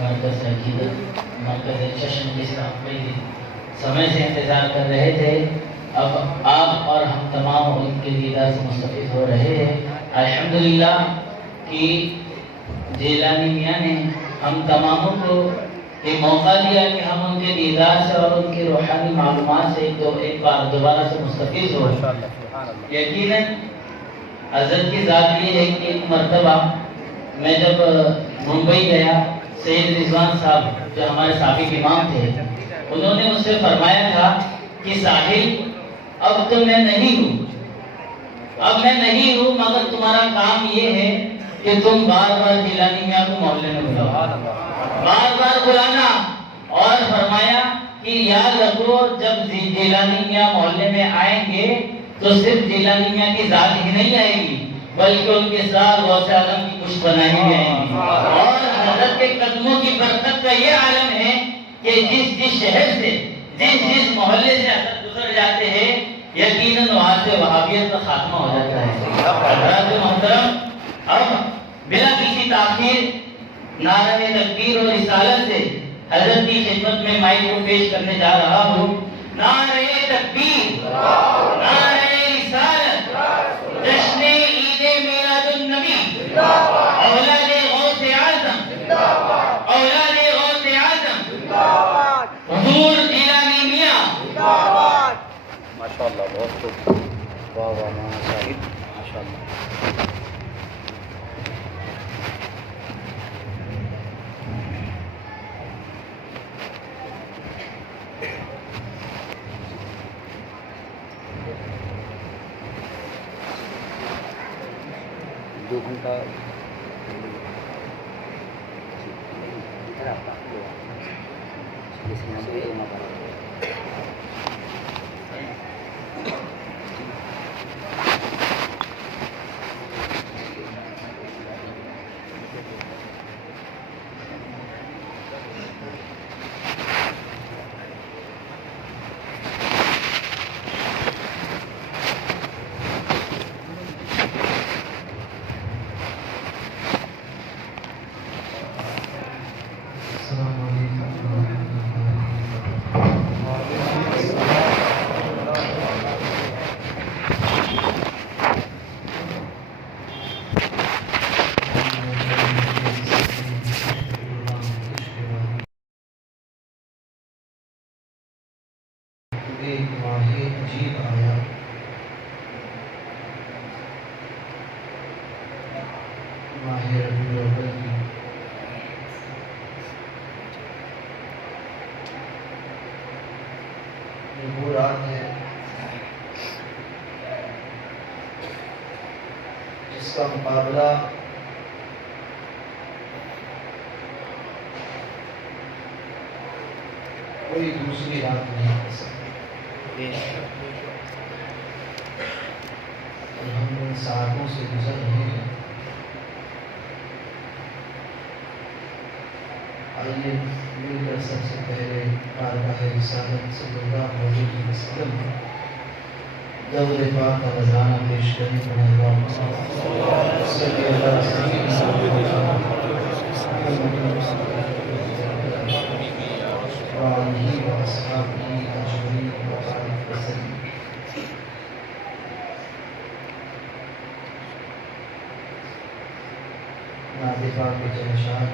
مرکز عقیدت مرکز چشم جس کا ہم کئی سمے سے انتظار کر رہے تھے، اب آپ اور ہم تمام ان کے دیدار سے مستفید ہو رہے ہیں۔ الحمدللہ کہ جیلانی میاں نے ہم تماموں کو یہ موقع دیا کہ ہم ان کے دیدار سے اور ان کی روحانی معلومات سے ایک بار دوبارہ سے مستفید ہو۔ یقیناً حضرت کی ذات یہ ہے کہ ایک مرتبہ میں جب ممبئی گیا، سید رضوان صاحب جو ہمارے سابق امام تھے، انہوں نے مجھ سے فرمایا تھا کہ ساحل اب تو میں نہیں ہوں، مگر تمہارا کام یہ ہے کہ تم بار بار جیلانی میاں کو محلے میں بلاؤ، بار بار بلانا، اور فرمایا کہ یاد رکھو جب جیلانی میاں محلے میں آئیں گے تو صرف جیلانی میاں کی ذات ہی نہیں آئے گی بلکہ ان کے ساتھ غوث اعظم کی کچھ بنائی بھی آئیں گی، اور حضرت کے قدموں کی برکت کا یہ عالم ہے کہ جس شہر سے جس محلے سے حضرت گزر جاتے ہیں یقیناً وہاں سے وہابیت کا خاتمہ ہو جاتا ہے۔ حضرات محترم، اب بلا کسی تاخیر نعرہ تکبیر اور رسالت سے حضرت کی خدمت میں مائک کو پیش کرنے جا رہا ہوں۔ نعرہ تکبیر، نعرہ رسالت، جشن عید میلاد النبی، اولاد غوث اعظم، اولاد غوث اعظم، حضور جیلانی میاں۔ ماشاءاللہ، بہت خوب، واہ واہ ماشاءاللہ۔ دو گھنٹہ ایک ماہ عجیب آیا، ماہ ربیع الاول کی یہ وہ رات ہے جس کا مقابلہ کوئی دوسری رات نہیں کر سکتی۔ ہم ان ساعتوں سے گزر رہے ہیں، آئیے مل کر سب سے پہلے بارگاہ رسالت صلی اللہ علیہ وسلم دور پاک کا خزانہ پیش کرنے کا اللہ صلی اللہ وآلہ وأصحابہ أجمعین وبارک وسلم۔ نعت پاک کے چند اشعار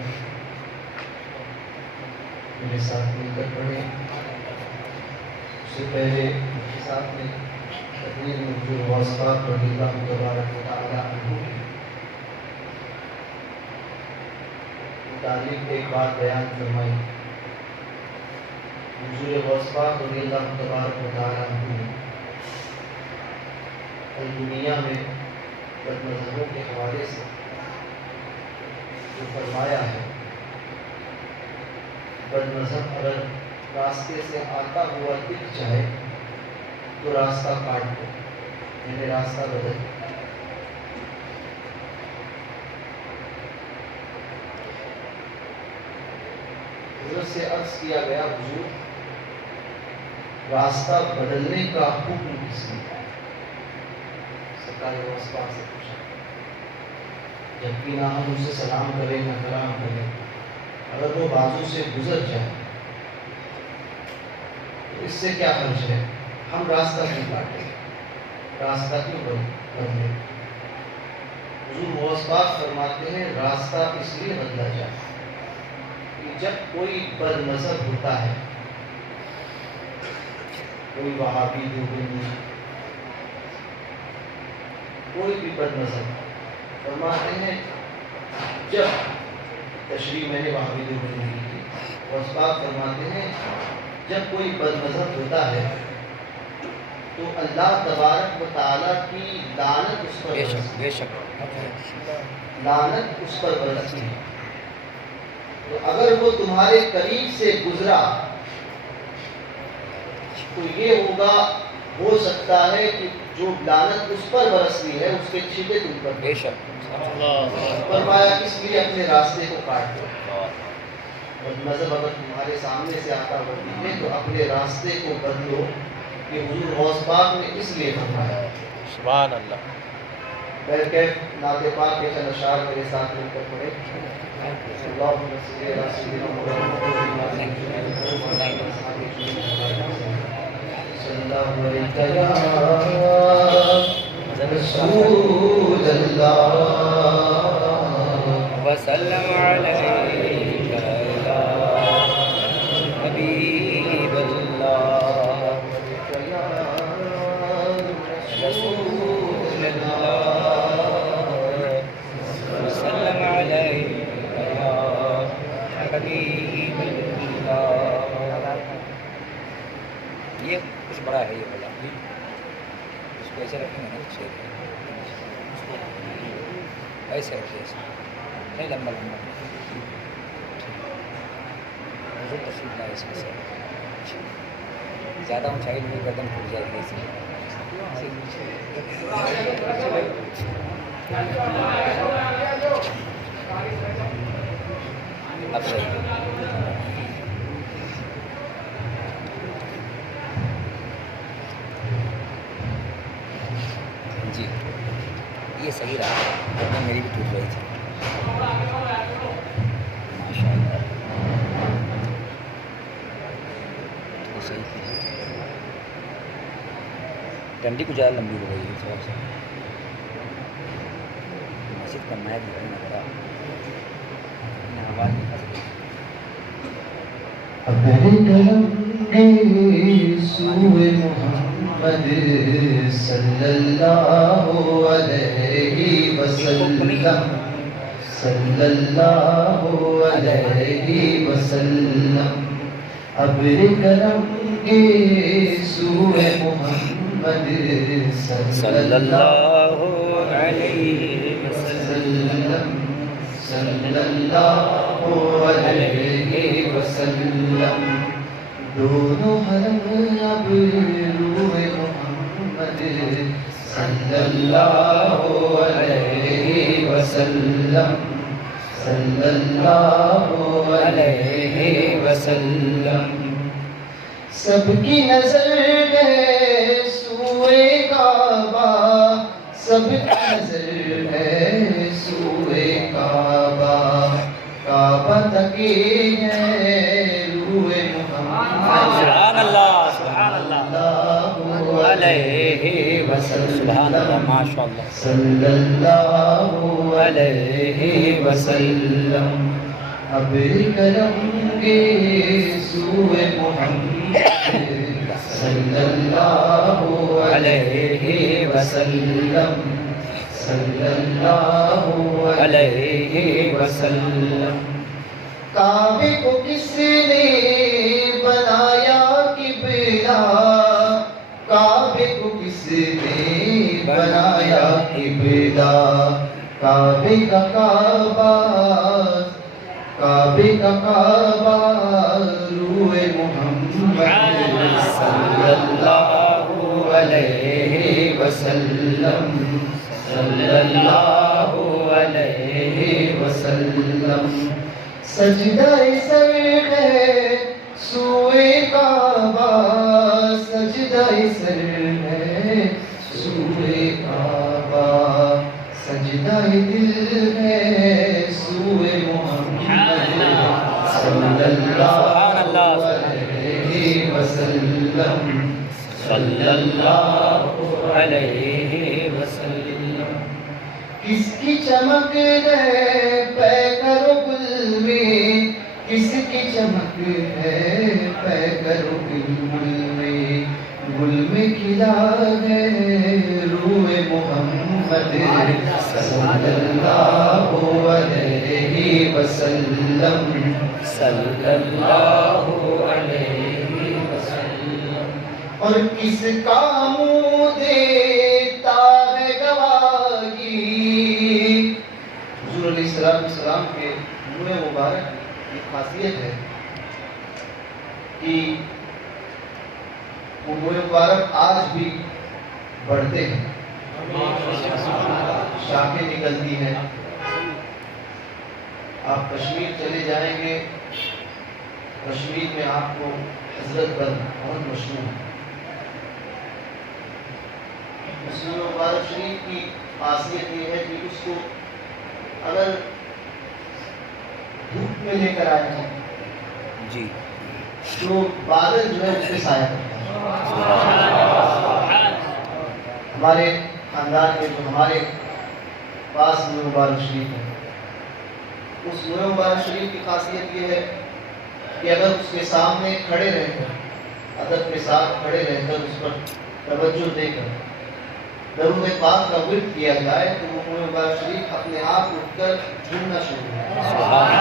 میرے ساتھ مل کر پڑھے۔ اس سے پہلے میرے ساتھ میں تقریر میں حضور غوث پاک رضی اللہ تبارک و تعالی عنہ کے متعلق ایک بات بیان فرمائی۔ حضور غوث پاک رضی اللہ تبارک و تعالی عنہ نے دنیا میں بد مذہبوں کے حوالے سے جو فرمایا ہے، بد مذہب اگر راستے سے آتا ہوا دکھ جائے تو راستہ کاٹ دو، یعنی راستہ بدل۔ حضرت سے عرض کیا گیا، حضور راستہ بدلنے کا حکم کس نے؟ سرکار غوث پاک سے پوچھا، جبکہ نہ ہم اسے سلام کریں نہ کلام کریں، اگر وہ بازو سے گزر جائے تو اس سے کیا حرج ہے؟ ہم راستہ کیوں کاٹیں، راستہ کیوں بدلے؟ حضور غوث پاک فرماتے ہیں راستہ اس لیے بدلا جائے کہ جب کوئی بد مذہب ہوتا ہے، کوئی وہابی دیوبندی، کوئی بھی بد مذہب، فرماتے ہیں جب تشریح میں نے وہابی دیوبندی کی، غوث پاک فرماتے ہیں جب کوئی بد مذہب ہوتا ہے تو اللہ تبارک و تعالیٰ کی لعنت اس پر بے شک لعنت اس پر برستی ہے۔ تو اگر وہ تمہارے قریب سے گزرا تو یہ ہوگا، ہو سکتا ہے کہ جو لعنت اس پر برستی ہے اس کے چھٹے تم پر بے شک فرمایا اس لیے اپنے راستے کو کاٹ دو۔ بد مذہب اگر تمہارے سامنے سے آتا ہوتی ہے تو اپنے راستے کو بدلو، یہ حضور غوث پاک نے اس لیے فرمایا۔ سبحان اللہ۔ کیف نعت پاک کے چند اشعار میرے ساتھ مل کر پڑھے۔ اللہم صلی علی سیدنا محمد صلی اللہ علیہ یا رسول اللہ وسلم علیک یا حبیب اللہ رسول اللہ وسلم علیک یا حبیب اللہ۔ یہ کچھ بڑا ہے، یہ بڑا اس کو ایسے رکھیں گے نا، ایسے رکھیں، ایسے نہیں لمبا لمبا حضور تشریف لائے اس میں سے زیادہ اونچائی نہیں، گردن کھل جائے گی اس میں۔ اب جی یہ صحیح رہا، گردن میری بھی ٹوٹ رہی تھی ماشاء اللہ، تو صحیح کی ڈنڈی کو زیادہ لمبی ہو گئی ہے تھوڑا سا، مسجد کا میک نکلنا پڑا، آواز نہیں پھنس گئی۔ اپنے کرم کے سوئے محمد صلی اللہ علیہ وسلم، صلی اللہ علیہ وسلم، ابر کرم کے سوئے محمد صلی اللہ علیہ وسلم، صلی اللہ علیہ وسلم، دونوں حرم اب روئے محمد صلی اللہ علیہ وسلم، صلی اللہ علیہ وسلم، سب کی نظر ہے سوئے کعبہ، سب کی نظر ہے سوئے کعبہ، کعبہ تکی ہے روئے محمد سبحان اللہ، سبحان اللہ علیہ وسلم، سبحان اللہ، ماشاء اللہ، صلی اللہ علیہ وسلم، ابر کرم کے سوئے محمد صلی اللہ علیہ وسلم، صلی اللہ علیہ وسلم، کعبے کو کس نے بنایا قبلہ، کعبے کو کس نے بنایا قبلہ، کعبے کا کعبہ، کعبے کا کعبہ روئے محمد صلی اللہ علیہ وسلم، صلی اللہ علیہ وسلم، سجدہ سر ہے سوئے کعبہ، سجدہ سر ہے سوئے کعبہ، سجدہ دل ہے سوئے محمد صلی اللہ علیہ وسلم کس کی چمک ہے پیکر و گل میں کس کی چمک ہے پیکر و گل میں کھلا ہے روح محمد صلی اللہ علیہ وسلم صلی اللہ علیہ وسلم اور کس کا منہ دیتا ہے گواہی حضور علیہ السلام کے منہ مبارک کی خاصیت ہے کہ وہ منہ مبارک آج بھی بڑھتے ہیں، شاخیں نکلتی ہیں. آپ کشمیر چلے جائیں گے، کشمیر میں آپ کو حضرت بل بہت مشہور ہے. مسلم مبارک شریف کی خاصیت یہ ہے کہ اس کو اگر دھوپ میں لے کر آئے ہیں جی تو بادل جو ہے اس پہ سایہ کرتا ہے. ہمارے خاندان میں جو ہمارے پاس نور مبارک شریف ہے، اس نور مبارک شریف کی خاصیت یہ ہے کہ اگر اس کے سامنے کھڑے رہ کر ادب کے ساتھ کھڑے رہ کر اس پر توجہ دے کر درود پاک کا ورد کیا جائے تو وہ نور مبارک شریف اپنے آپ اٹھ کر جھومنا شروع ہوتا ہے.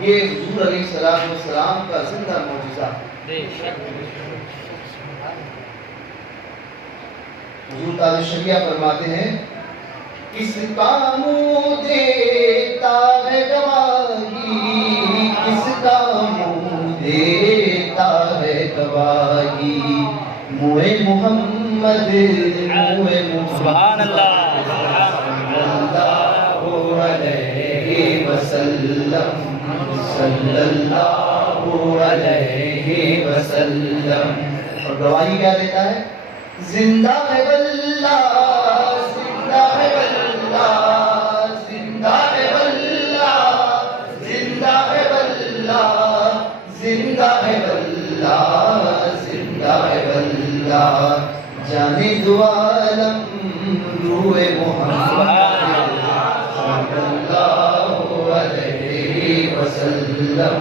یہ حضور علیہ السلام کا زندہ معجزہ. حضور تاج شریعہ فرماتے ہیں کس کا منہ دیتا ہے گواہی کس کا منہ دیتا ہے گواہی منہ محمد منہ سبحان اللہ صلی اللہ علیہ وسلم صلی اللہ علیہ وسلم. اور گواہی کیا دیتا ہے؟ زندہ ہے واللہ زندہ ہے واللہ زندہ ہے واللہ زندہ ہے واللہ زندہ ہے واللہ زندہ ہے واللہ جانے دو عالم روح محمد صلی اللہ علیہ وسلم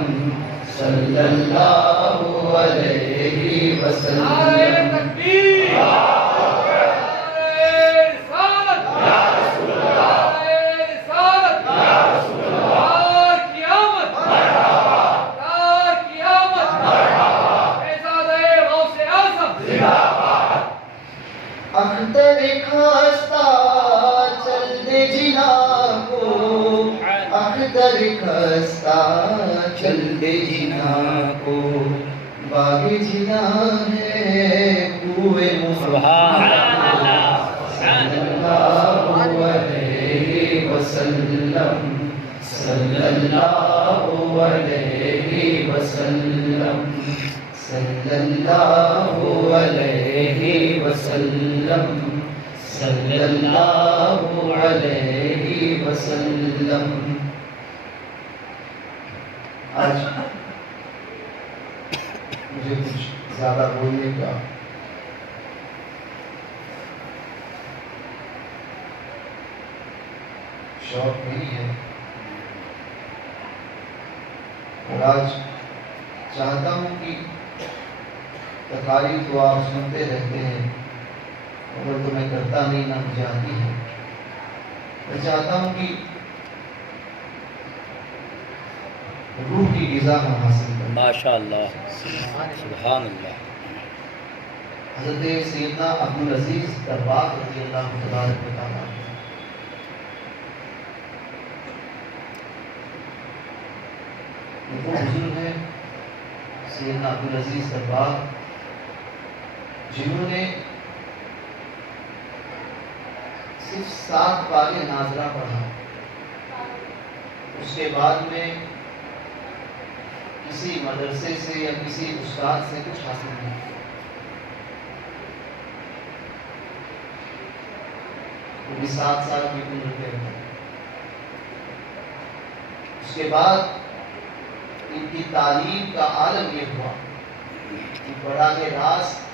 صلی اللہ علیہ وسلم. اختر خستہ چل دے جنا کو اختر خستہ چل دے جنا کو باغ جنا ہے کوئے سبحان صلی اللہ علیہ وسلم صلی اللہ علیہ وسلم صلی اللہ علیہ وسلم صلی اللہ علیہ وسلم. آج مجھے کچھ زیادہ بولنے کا شوق نہیں ہے اور آج چاہتا ہوں کہ تقاریر تو آپ سنتے رہتے ہیں مگر تو میں کرتا نہیں نہ مجھے آتی ہے. میں چاہتا ہوں کہ روح کی غذا ہم حاصل کریں. ماشاء اللہ سبحان اللہ. حضرت سیدنا عبدالعزیز درباغ رضی اللہ تبارک و تعالیٰ وہ بزرگ ہیں سیدنا عبدالعزیز درباغ جنہوں نے صرف 7 پارے ناظرہ پڑھا، اس کے بعد میں کسی مدرسے سے یا کسی استاد سے کچھ حاصل نہیں. وہ بھی 7 سال کی عمر کے ہوئے. اس کے بعد ان کی تعلیم کا عالم یہ ہوا براہ راست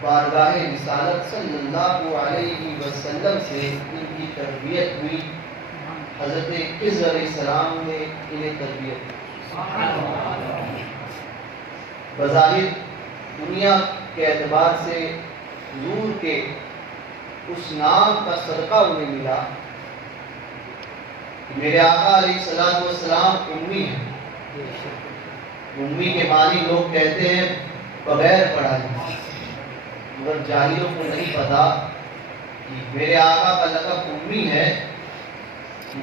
بارگاہ رسالت صلی اللہ علیہ وسلم سے ان کی تربیت ہوئی. حضرت خضر علیہ السلام نے انہیں تربیت دی. بظاہر دنیا کے اعتبار سے حضور کے اس نام کا صدقہ انہیں ملا. میرے آقا علیہ السلام امی ہیں. امی کے معنی لوگ کہتے ہیں بغیر پڑھائے، مگر جاہلوں کو نہیں پتا کہ میرے آقا کا لقب امی ہے.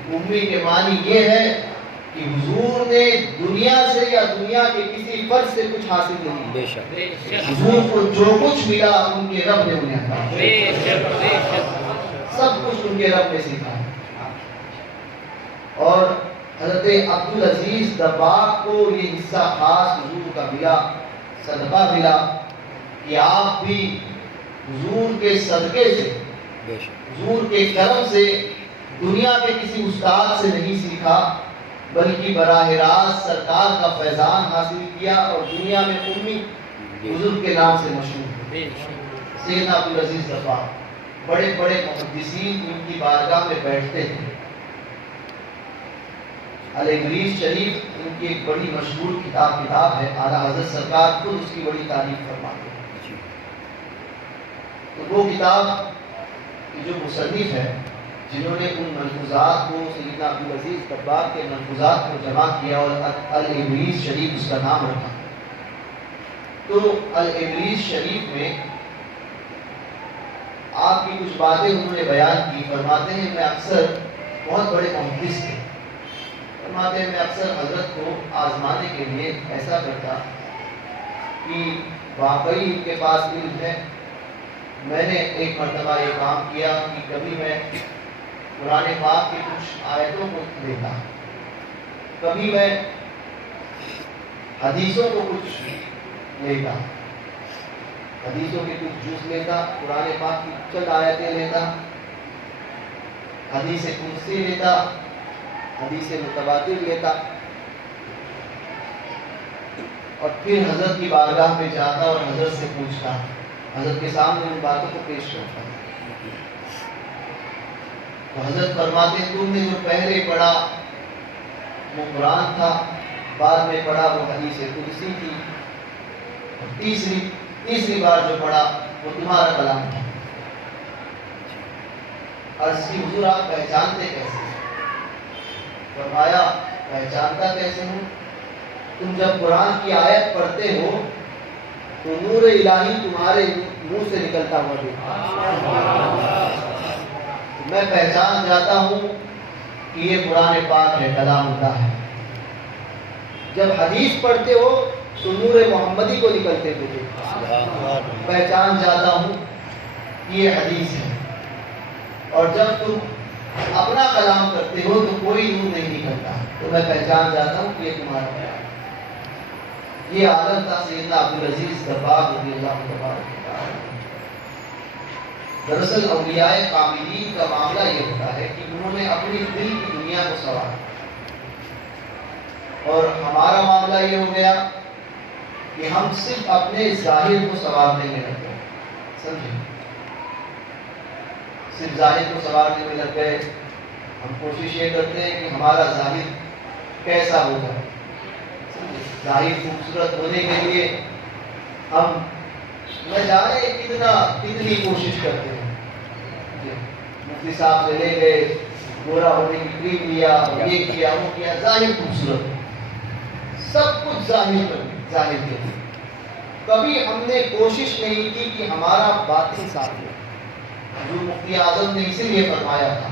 امی کے معنی یہ ہے کہ حضور نے دنیا سے یا دنیا کے کسی فرد سے کچھ حاصل نہیں. بے شک حضور کو جو کچھ ملا ان کے رب نے انہیں عطا. سب کچھ ان کے رب نے سیکھا. اور حضرت عبدالعزیز دباغ کو یہ حصہ خاص حضور کا ملا، صدقہ ملا کہ آپ بھی حضور کے صدقے سے، حضور کے کرم سے دنیا کے کسی استاد سے نہیں سیکھا، بلکہ براہ راست سرکار کا فیضان حاصل کیا اور دنیا میں امی حضور کے نام سے مشہور ہوئے. سیدنا عبدالعزیز دباغ بڑے بڑے محدثین ان کی بارگاہ میں بیٹھتے تھے. العبریز شریف ان کی ایک بڑی مشہور کتاب ہے. اعلیٰ حضرت سرکار خود اس کی بڑی تعریف فرماتے ہیں. تو وہ کتاب کی جو مصنف ہے، جنہوں نے ان ملفوظات کو، سیدنا عبدالعزیز دباغ کے ملفوظات کو جمع کیا اور العبریز شریف اس کا نام رکھا. تو العبریز شریف میں آپ کی کچھ باتیں انہوں نے بیان کی. فرماتے ہیں میں اکثر، بہت بڑے محدث تھے، فرماتے ہیں میں اکثر حضرت کو آزمانے کے لیے ایسا کرتا کہ واقعی ان کے پاس علم ہے. میں نے ایک مرتبہ یہ کام کیا کہ کبھی میں قرآن پاک کی کچھ آیتوں کو لیتا، کبھی میں حدیثوں کو کچھ لیتا، حدیثوں کے کچھ جز لیتا، قرآن پاک کی چند آیتیں لیتا، حدیث قدسی لیتا، حدیث متواتر لیتا، اور پھر حضرت کی بارگاہ میں جاتا اور حضرت سے پوچھتا، حضرت کے سامنے ان باتوں کو پیش کرتا. تو حضرت فرماتے تم نے جو پہلے پڑھا وہ قرآن تھا، بعد میں پڑھا وہ حدیث قدسی تھی، اور تیسری بار جو پڑھا وہ تمہارا کلام تھا. عرض کی حضور آپ پہچانتے کیسے؟ فرمایا پہچانتا کیسے ہوں؟ تم جب قرآن کی آیت پڑھتے ہو تو نور الہی تمہارے منہ سے نکلتا ہوا دیکھتا. میں پہچان جاتا ہوں کہ یہ قرآن پاک ہے، کلام اللہ ہے. جب حدیث پڑھتے ہو تو نور محمدی کو نکلتے ہوئے دیکھتا. پہچان جاتا ہوں کہ یہ حدیث ہے. اور جب تم اپنا کلام کرتے ہو تو کوئی نور نہیں نکلتا، تو میں پہچان جاتا ہوں کہ یہ تمہارا کلام ہے. یہ عالم تھا سیدنا عبدالعزیز دباغ رضی اللہ عنہ. دراصل اولیاء کاملین کا معاملہ یہ ہوتا ہے کہ انہوں نے اپنی دل کی دنیا کو سنوارا، اور ہمارا معاملہ یہ ہو گیا کہ ہم صرف اپنے ظاہر کو سنوارنے میں لگ گئے. سمجھے؟ صرف ظاہر کو سنوارنے میں لگ گئے. ہم کوشش یہ کرتے ہیں کہ ہمارا ظاہر کیسا ہو جائے. ظاہر خوبصورت ہونے کے لیے ہم نہ جانے کتنی کوشش کرتے ہیں. مفتی صاحب سے لے گئے، گورا ہونے کی کریم لیا، یہ کیا وہ کیا، ظاہر خوبصورت، سب کچھ ظاہر کے لیے. کبھی ہم نے کوشش نہیں کی کہ ہمارا باطن صاف ہو. جو مفتی اعظم نے اسی لیے فرمایا تھا،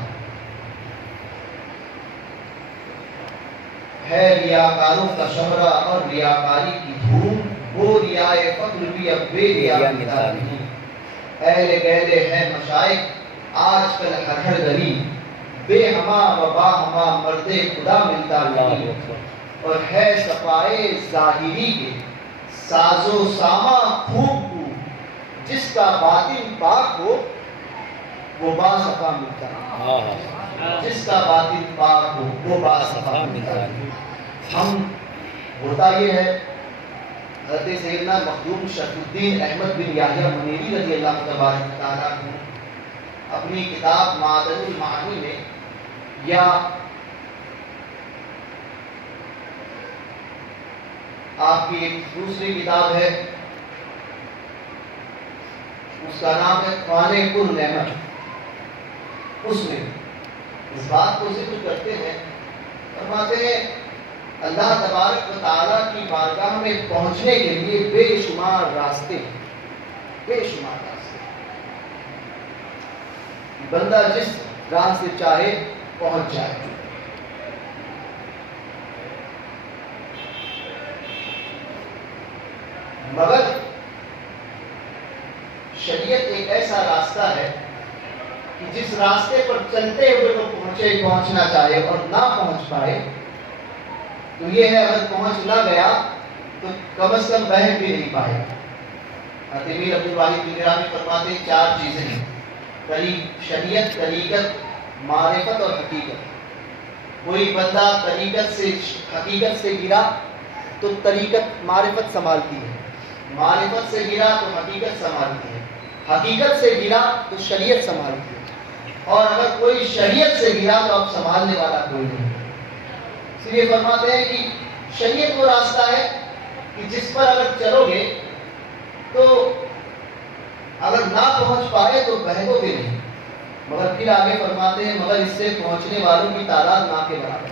ہے ریاکاروں کا شمرہ اور ریاکاری کی دھوم، وہ ریائے فقر بھی اب بے ریا ملتا نہیں. اہل گہلے ہیں مشائق آج کل ہر گلی، بے ہما و با ہما مرد خدا ملتا نہیں. اور ہے صفائے ظاہری کے ساز و ساما خوب کو، جس کا باطن پاک ہو وہ با صفا ملتا نہیں. جس کا باطن پاک ہو وہ با صفا ملتا نہیں. ہم ہوتا یہ ہے حضرت سیدنا مخدوم شرف الدین احمد بن یحییٰ منیری رضی اللہ تبارک تعالیٰ عنہ اپنی کتاب معدن المعانی میں، یا آپ کی ایک دوسری کتاب ہے اس کا نام ہے خوان پر نعمت، اس میں اس بات کو ذکر کرتے ہیں، فرماتے ہیں اللہ تبارک و تعالیٰ کی بارگاہ میں پہنچنے کے لیے بے شمار راستے ہیں، بے شمار راستے، بندہ جس راہ سے چاہے پہنچ جائے۔ مگر شریعت ایک ایسا راستہ ہے کہ جس راستے پر چلتے ہوئے وہ پہنچنا چاہے اور نہ پہنچ پائے تو یہ ہے، اگر پہنچ نہ گیا تو کم از کم بہن بھی نہیں پائے۔ امیر عبدالواحد گیلانی فرماتے ہیں 4 چیزیں ہیں، شریعت، طریقت، معرفت اور حقیقت۔ کوئی بندہ طریقت سے حقیقت سے گرا تو طریقت معرفت سنبھالتی ہے، معرفت سے گرا تو حقیقت سنبھالتی ہے، حقیقت سے گرا تو شریعت سنبھالتی ہے، اور اگر کوئی شریعت سے گرا تو اب سنبھالنے والا کوئی نہیں۔ اس لیے فرماتے ہیں کہ شریعت وہ راستہ ہے کہ جس پر اگر چلو گے تو اگر نہ پہنچ پائے تو بہتو گے نہیں، مگر پھر آگے فرماتے ہیں مگر اس سے پہنچنے والوں کی تعداد نہ کے برابر،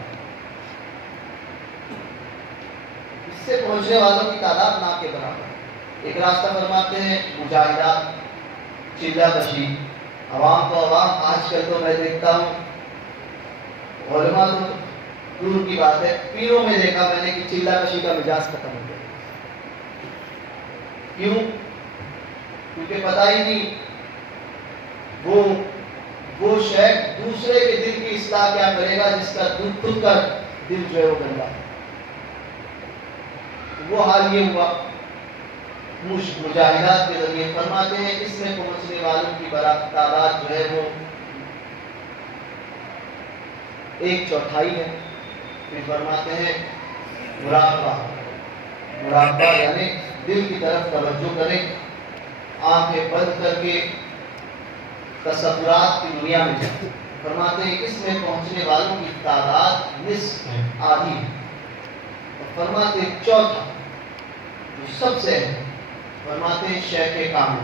اس سے پہنچنے والوں کی تعداد نہ کے برابر۔ ایک راستہ فرماتے ہیں مجاہدات، چلہ کشی، عوام تو عوام، آج کل تو میں دیکھتا ہوں علماء تو دور کی بات ہے، پیروں میں دیکھا میں نے کہ چلہ کشی کا مجاز ختم ہو گیا۔ کیوں؟ کیونکہ پتہ ہی نہیں وہ شیخ دوسرے کے دل کی اصلاح کیا کرے گا جس کا خود کا دل جو ہے وہ گندا ہے۔ وہ حال یہ ہوا مجاہدات کے ذریعے۔ فرماتے ہیں اس میں پہنچنے والوں کی تعداد جو ہے وہ 1/4 ہے۔ پھر فرماتے ہیں مراقبہ یعنی دل کی طرف توجہ کریں، آنکھیں بند کر کے تصورات کی دنیا میں جائیں۔ فرماتے ہیں اس میں پہنچنے والوں کی تعداد نصف ہے، آدھی ہے۔ اور فرماتے ہیں 4 جو سب سے ہے، فرماتے ہیں شیخ کامل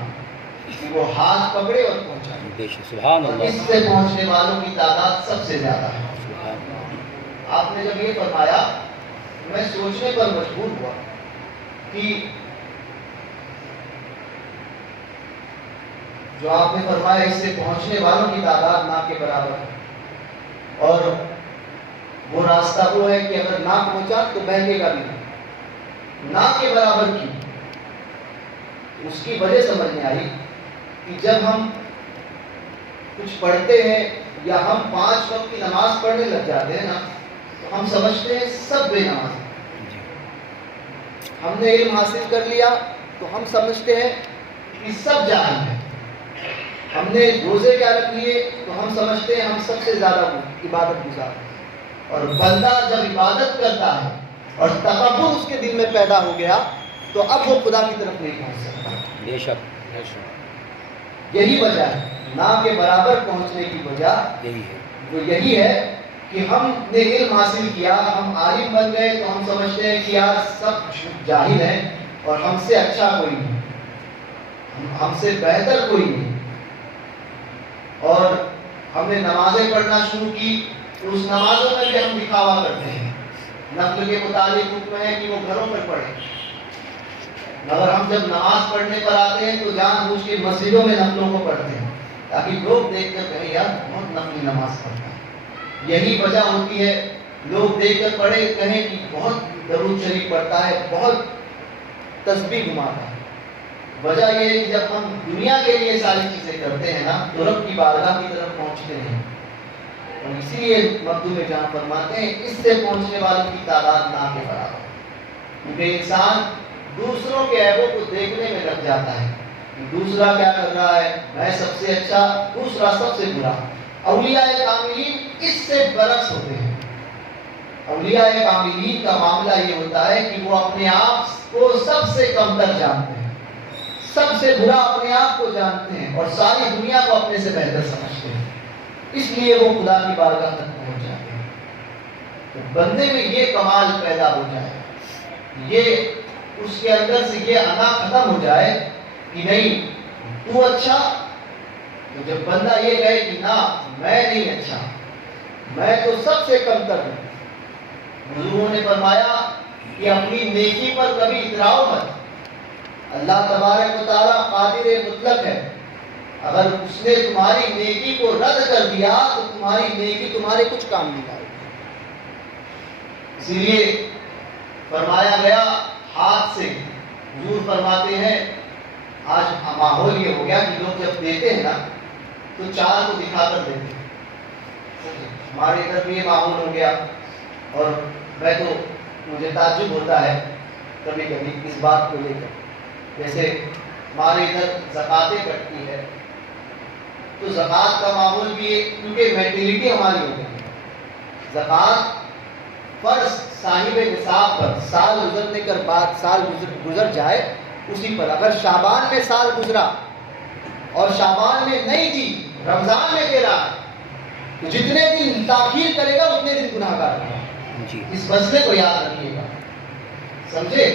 کہ وہ ہاتھ پکڑے اور پہنچائے، سبحان اللہ، اس سے پہنچنے والوں کی تعداد سب سے زیادہ ہے۔ آپ نے جب یہ فرمایا میں سوچنے پر مجبور ہوا کہ جو آپ نے فرمایا اس سے پہنچنے والوں کی تعداد نہ کے برابر ہے، اور وہ راستہ وہ ہے کہ اگر نہ پہنچا تو بہکے گا بھی نہ کے برابر کی۔ اس کی وجہ سمجھ میں آئی کہ جب ہم کچھ پڑھتے ہیں یا ہم 5 وقت کی نماز پڑھنے لگ جاتے ہیں نا تو ہم سمجھتے ہیں سب بے نماز ہیں۔ ہم نے علم حاصل کر لیا تو ہم سمجھتے ہیں کہ سب جاہل ہیں۔ ہم نے روزے کیا رکھ لیے تو ہم سمجھتے ہیں ہم سب سے زیادہ عبادت گزار ہیں۔ اور بندہ جب عبادت کرتا ہے اور تکبر اس کے دل میں پیدا ہو گیا تو اب وہ خدا کی طرف نہیں پہنچ سکتا۔ بے شک یہی وجہ ہے نہ کے برابر پہنچنے کی وجہ یہی ہے، وہ یہی ہے کہ ہم نے علم حاصل کیا، ہم عالم بن گئے تو ہم سمجھتے ہیں کہ یار سب جاہل ہیں اور ہم سے اچھا کوئی نہیں، ہم سے بہتر کوئی نہیں، اور ہم نے نمازیں پڑھنا شروع کی تو اس نمازوں میں بھی ہم دکھاوا کرتے ہیں۔ نفل کے متعلق حکم ہے کہ وہ گھروں میں پڑھیں، مگر ہم جب نماز پڑھنے پر آتے ہیں تو جان بوجھ کے مسجدوں میں نفلوں کو پڑھتے ہیں تاکہ لوگ دیکھ کر کہیں یار بہت نفلی نماز پڑھتا ہے۔ یہی وجہ ہوتی ہے لوگ دیکھ کر پڑھے کہیں کہ بہت درود شریف پڑھتا ہے، بہت تسبیح گھماتا ہے۔ وجہ یہ ہے کہ جب ہم دنیا کے لیے ساری چیزیں کرتے ہیں نا تو رب کی بارگاہ کی طرف پہنچتے ہیں، اور اسی لیے مکتوب جہاں فرماتے ہیں اس سے پہنچنے والوں کی تعداد نہ کے برابر، کیونکہ انسان دوسروں کے عیبوں کو دیکھنے میں لگ جاتا ہے، دوسرا کیا کر رہا ہے، میں سب سے اچھا، دوسرا سب سے برا۔ اولیاء کاملین اس سے برعکس ہوتے ہیں، اولیاء کاملین کا معاملہ یہ ہوتا ہے کہ وہ اپنے آپ کو سب سے کمتر جانتے ہیں، سب سے برا اپنے آپ کو جانتے ہیں اور ساری دنیا کو اپنے سے بہتر سمجھتے ہیں، اس لیے وہ خدا کی بارگاہ تک پہنچ جاتے ہیں۔ تو بندے میں یہ کمال پیدا ہو جائے، یہ اس کے اندر سے یہ انا ختم ہو جائے کہ نہیں تو اچھا، تو جب بندہ یہ کہے کہ نہ میں نہیں اچھا، میں تو سب سے کمتر ہوں، حضور نے فرمایا کہ اپنی نیکی پر کبھی اتراؤ مت، اللہ تبارک و تعالیٰ قادر مطلق ہے، اگر اس نے تمہاری نیکی کو رد کر دیا تو تمہاری نیکی تمہارے کچھ کام نہیں آئے۔ اسی لیے فرمایا گیا ہاتھ سے، حضور فرماتے ہیں آج ماحول یہ ہو گیا کہ لوگ جب دیتے ہیں نا تو چار کو دکھا کر دیتے ہیں، ہمارے ادھر بھی یہ ماحول ہو گیا، اور میں تو مجھے تعجب ہوتا ہے کبھی کبھی اس بات کو لے کر، جیسے ہمارے ادھر زکاتیں کٹتی ہے تو زکات کا ماحول بھی ہے کیونکہ مینٹلٹی ہماری ہو گئی ہے، زکات فرض صاحب نصاب پر سال گزرنے کے بعد سال گزر جائے اسی پر، اگر شعبان میں سال گزرا اور شعبان میں نہیں دی رمضان میں دے رہا ہے تو جتنے دن تاخیر کرے گا اتنے دن گناہ گار ہوگا۔ اس مسئلے کو یاد رکھیے گا، سمجھے؟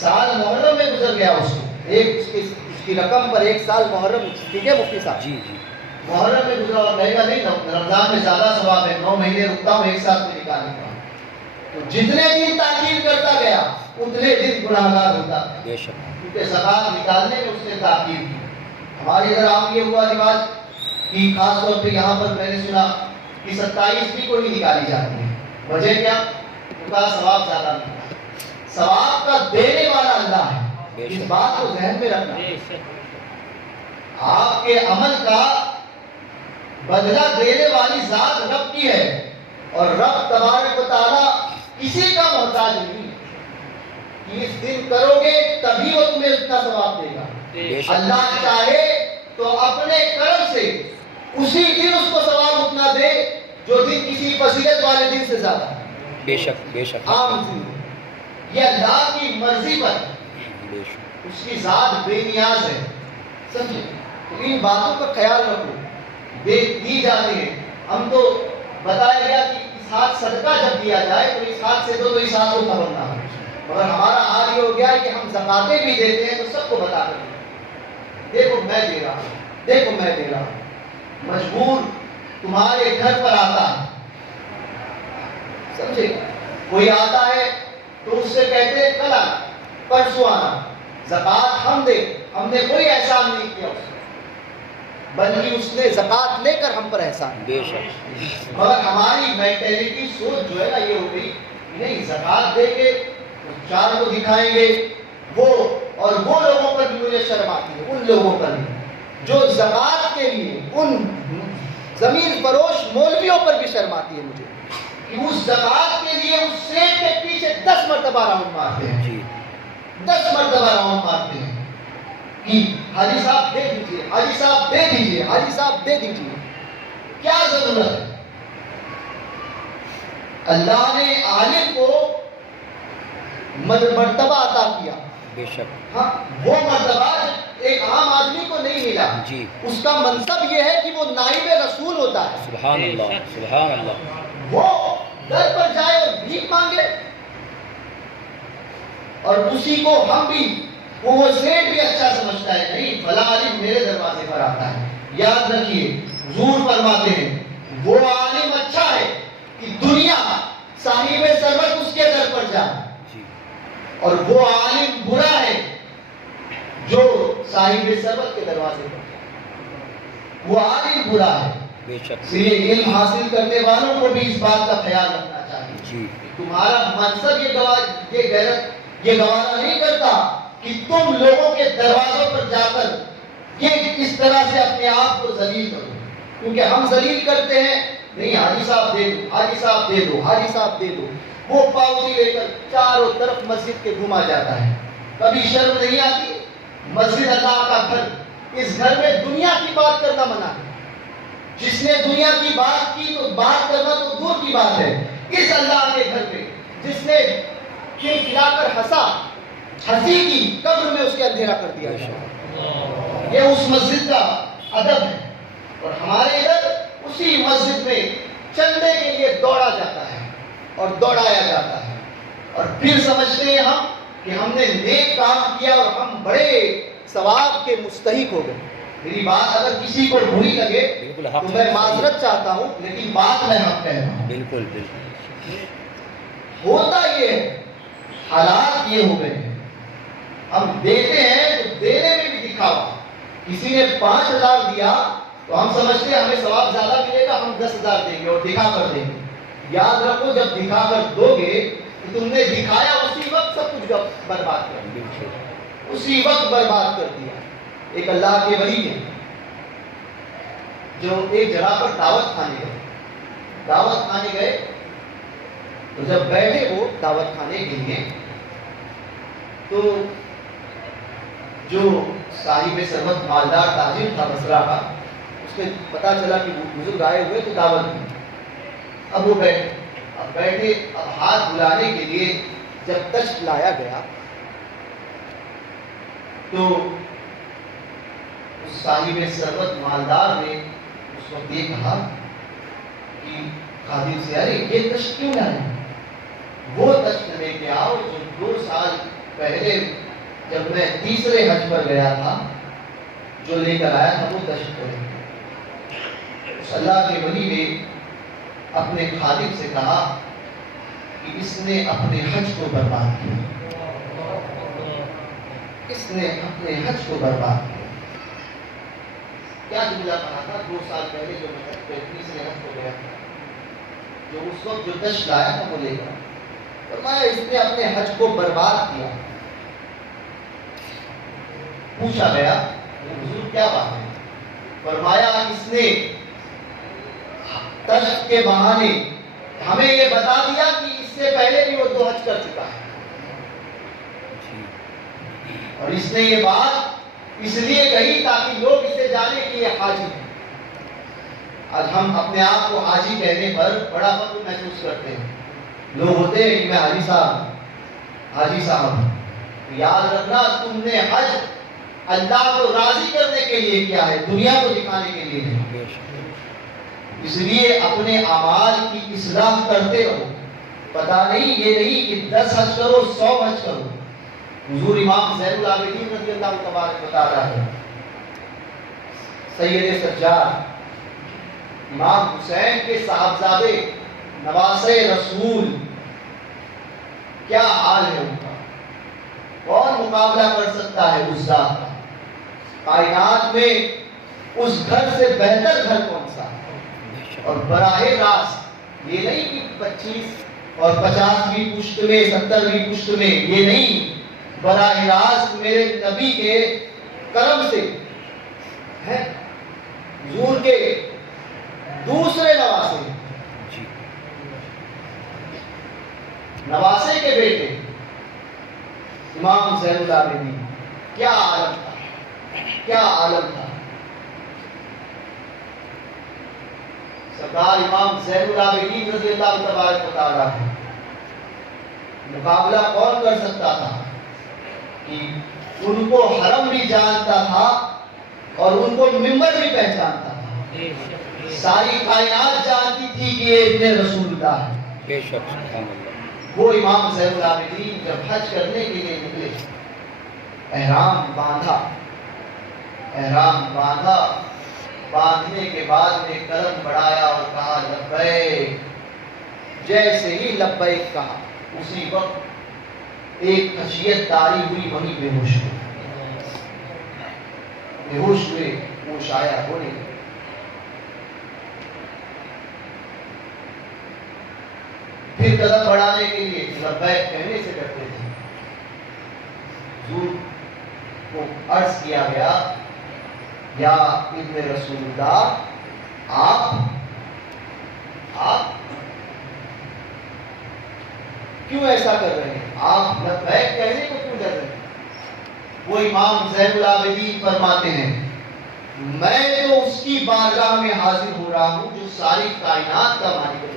سال محرم میں گزر گیا اس کو، اس کی رقم پر ایک سال محرم، ٹھیک ہے مفتی صاحب؟ جی جی محرم میں گزرا اور کہے گا نہیں رمضان میں زیادہ ثواب ہے، 9 مہینے رکتا ہوں ایک ساتھ میں نکالنے کا، تو جتنے دن تاخیر کرتا گیا اتنے دن گناہ گار ہوتا ہے، بے شک، کیونکہ زکات نکالنے میں اس نے تاخیر کی۔ ہمارے ادھر عام یہ ہوا رواج کہ خاص طور پہ یہاں پر میں نے سنا کہ 27 کو ہی نکالی جاتی ہے، وجہ کیا؟ ان کا ثواب زیادہ ملتا ہے، ثواب کا دینے والا اللہ ہے، اس بات کو ذہن میں رکھنا۔ آپ کے عمل کا بدلہ دینے والی ذات رب کی ہے، اور رب تبارک و تعالیٰ کسی کا محتاج نہیں ہے، اس دن کرو گے تبھی وہ تمہیں اتنا ثواب دے گا، اللہ چاہے تو اپنے کرم سے اسی دن اس کو ثواب اتنا دے جو دن کسی فضیلت والے دن سے زیادہ ہے، بے شک بے شک، عام دن، یہ اللہ کی مرضی پر، بے شک، اس کی ذات بے نیاز ہے، سمجھے؟ تو ان باتوں کا خیال رکھو، دی جاتے ہیں، ہم تو بتایا گیا کہ اس ہاتھ صدقہ جب دیا جائے تو اس ہاتھ سے دو تو اس ہاتھ کو خبر نہ ہو، مگر ہمارا حال یہ ہو گیا ہے کہ ہم زکاتیں بھی دیتے ہیں تو سب کو بتا دیں دیکھو میں دے رہا ہوں، دیکھو میں دے رہا ہوں، مجبور تمہارے گھر پر آتا ہے، سمجھے؟ کوئی آتا ہے تو اس سے کہتے ہیں کل آنا، پرسوں آنا، زکات ہم دے، ہم نے کوئی احسان نہیں کیا اس بلکہ اس نے زکات لے کر ہم پر احسان، بے شک، مگر ہماری مینٹلٹی سوچ جو ہے نا یہ ہو گئی نہیں زکات دے کے چار کو دکھائیں گے، وہ اور وہ لوگوں پر بھی مجھے شرم آتی ہے، ان لوگوں پر بھی جو زکات کے لیے، ان زمین فروش مولویوں پر بھی شرم آتی ہے مجھے کہ اس زکات کے لیے اس سیب کے پیچھے 10 مرتبہ راؤنڈ مارتے ہیں، جی 10 مرتبہ راؤنڈ مارتے ہیں کہ حاجی صاحب دے دیجیے، حاجی صاحب دے دیجیے، حاجی صاحب دے دیجیے، کیا ضرورت ہے؟ اللہ نے عالم کو مرتبہ عطا کیا، بے شک، ہاں وہ مرتبہ ایک عام آدمی کو نہیں ملا، جی، اس کا منصب یہ ہے کہ وہ نائب رسول ہوتا ہے، سبحان اللہ سبحان اللہ، وہ در پر جائے اور بھیک مانگے، اور اسی کو ہم بھی وہ سیٹ بھی اچھا سمجھتا ہے، نہیں فلاں عالم میرے دروازے پر آتا ہے، یاد رکھیے حضور فرماتے ہیں وہ عالم اچھا ہے کہ دنیا صاحب ثروت اس کے در پر جائے، جی، اور وہ عالم برا ہے جو صاحب ثروت کے دروازے پر جائے، وہ عالم برا ہے، بے شک، اس لیے علم حاصل کرنے والوں کو بھی اس بات کا خیال رکھنا چاہیے، جی، تمہارا منصب یہ گوارا نہیں کرتا کہ تم لوگوں کے دروازوں پر جا کر یہ اس طرح سے اپنے آپ کو ذلیل کرو، کیونکہ ہم ذلیل کرتے ہیں نہیں حاجی صاحب دے دو، حاجی صاحب دے دو، حاجی صاحب دے دو، وہ پاؤتی لے کر چاروں طرف مسجد کے گھما جاتا ہے، کبھی شرم نہیں آتی؟ مسجد اللہ کا گھر، اس گھر میں دنیا کی بات کرنا منع ہے، جس نے دنیا کی بات کی تو بات کرنا تو دور کی بات ہے، اس اللہ کے گھر میں جس نے کھلا کر ہنسی کی قبر میں اس کے اندھیرا کر دیا جائے. یہ اس مسجد کا ادب ہے. اور ہمارے ادھر اسی مسجد میں چندے کے لیے دوڑا جاتا ہے اور دوڑایا جاتا ہے اور پھر سمجھتے ہیں ہم کہ ہم نے نیک کام کیا اور ہم بڑے ثواب کے مستحق ہو گئے. میری بات اگر کسی کو بری لگے تو میں معذرت چاہتا ہوں، لیکن بات میں حق کہہ رہا ہوں. بالکل بالکل ہوتا یہ ہے، حالات یہ ہو گئے ہیں. ہم دیتے ہیں تو دینے میں بھی دکھاوا. کسی نے 5,000 دیا تو ہم سمجھتے ہیں ہمیں ثواب زیادہ ملے گا، ہم 10,000 دیں گے اور دکھا کر دیں گے. یاد رکھو جب دکھا کر دو گے تو تم نے دکھایا اسی وقت سب کچھ برباد کر دیا، اسی وقت برباد کر دیا. ایک اللہ کے ولی نے جو ایک جگہ پر دعوت کھانے گئے تو جب بیٹھے وہ دعوت کھانے کے لیے تو جو صاحب ثروت مالدار تاجر تھا بصرہ کا، اس نے پتا چلا کہ وہ بزرگ آئے ہوئے تو دعوت دی. اب وہ بیٹھے اب ہاتھ دھلانے کے لیے جب تشت لایا گیا تو اس صاحب ثروت مالدار نے اس وقت یہ کہا کہ خادم سے، ارے یہ تشت کیوں لائے؟ وہ تشت لے کے آؤ جو 2 سال پہلے جب میں تیسرے حج پر گیا تھا جو لے کر آیا تھا وہ تشت ہے. اس اللہ کے ولی نے اپنے خادم سے کہا کہ اس نے اپنے حج کو برباد کیا، اس نے اپنے حج کو برباد کیا. کیا جملہ کہا تھا؟ 2 سال پہلے جو میں تیسرے حج کو گیا تھا، جو اس وقت جو تشت لایا تھا وہ لے کر فرمایا اس نے اپنے حج کو برباد کیا. پوچھا گیا حضور کیا بات ہے؟ فرمایا اس نے تشت کے بہانے ہمیں یہ بتا دیا کہ اس سے پہلے بھی وہ 2 حج کر چکا ہے، اور اس نے یہ بات اس لیے کہی تاکہ لوگ اسے جانے کہ یہ حاجی ہے. آج ہم اپنے آپ کو حاجی کہنے پر بڑا فخر محسوس کرتے ہیں. لوگ ہوتے ہیں کہ میں حاجی صاحب. یاد رکھنا تم نے حج اللہ کو راضی کرنے کے لیے کیا ہے، دنیا کو دکھانے کے لیے نہیں. اس لیے اپنے اعمال کی اصلاح کرتے رہو. پتہ نہیں یہ نہیں کہ 10 حج کرو 100 حج کرو. حضور امام زین العابدین رضی اللہ تبارک بتا رہا ہے، سید سجاد امام حسین کے صاحبزادے نواسے رسول، کیا حال ہے ان کا؟ کون مقابلہ کر سکتا ہے اس ذات کا؟ کائنات میں اس گھر سے بہتر گھر کون سا ہے؟ اور براہ راست یہ نہیں کہ 25 اور 50ویں پشت میں 70ویں پشت میں، یہ نہیں، براہ راست میرے نبی کے کرم سے ہے. حضور کے دوسرے نواسے کے بیٹے امام زین العابدین، کیا عالم تھا، کیا عالم تھا. سرکار امام زین العابدین رضی اللہ تبارک و تعالیٰ ہے. مقابلہ کون کر سکتا تھا کہ ان کو حرم بھی جانتا تھا اور ان کو ممبر بھی پہچانتا تھا. ساری کائنات جانتی تھی کہ یہ ابن رسول اللہ ہے. بے شک سبحان اللہ. وہ امام زین العابدین جب حج کرنے کے لیے نکلے، احرام باندھا، باندھنے کے بعد نے قدم بڑھایا اور کہا لبیک. جیسے ہی لبیک کہا اسی وقت ایک خشیت طاری ہوئی، وہیں بے ہوش ہوئے، ہوش آیا ہونے. پھر قدم بڑھانے کے لیے لبیک کہنے سے ڈرتے تھے. حضور کو عرض کیا گیا، یا ابن رسول اللہ، آپ کیوں ایسا کر رہے ہیں؟ آپ لبیک کہنے کو کیوں ڈر رہے ہیں؟ وہ امام زین العابدین فرماتے ہیں، میں تو اس کی بارگاہ میں حاضر ہو رہا ہوں جو ساری کائنات کا مالک ہے.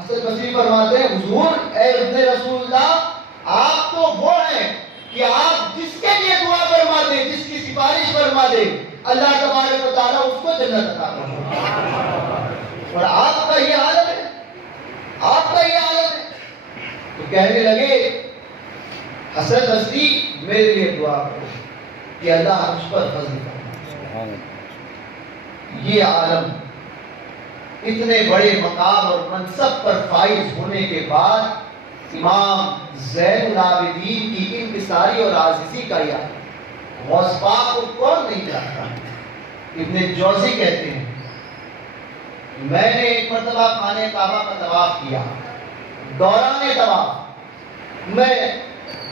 حسن بصری فرماتے ہیں حضور اے ابن رسول اللہ آپ تو وہ ہیں کہ آپ جس کے لیے دعا فرما دیں جس کی سفارش فرما دیں اللہ تبارک و تعالیٰ اس کو جنت عطا فرمائے اور آپ کا یہ حالت ہے آپ کا یہ حالت ہے تو کہنے لگے حسن بصری میرے لیے دعا کرو کہ اللہ مجھ پر فضل فرمائے یہ عالم اتنے بڑے مقام اور منصب پر فائز ہونے کے بعد امام زین العابدین کی انکساری اور عاجزی کا یاد غوث پاک کو کون نہیں جانتا ابن جوزی کہتے ہیں میں نے ایک مرتبہ خانہ کعبہ کا طواف کیا دوران طواف میں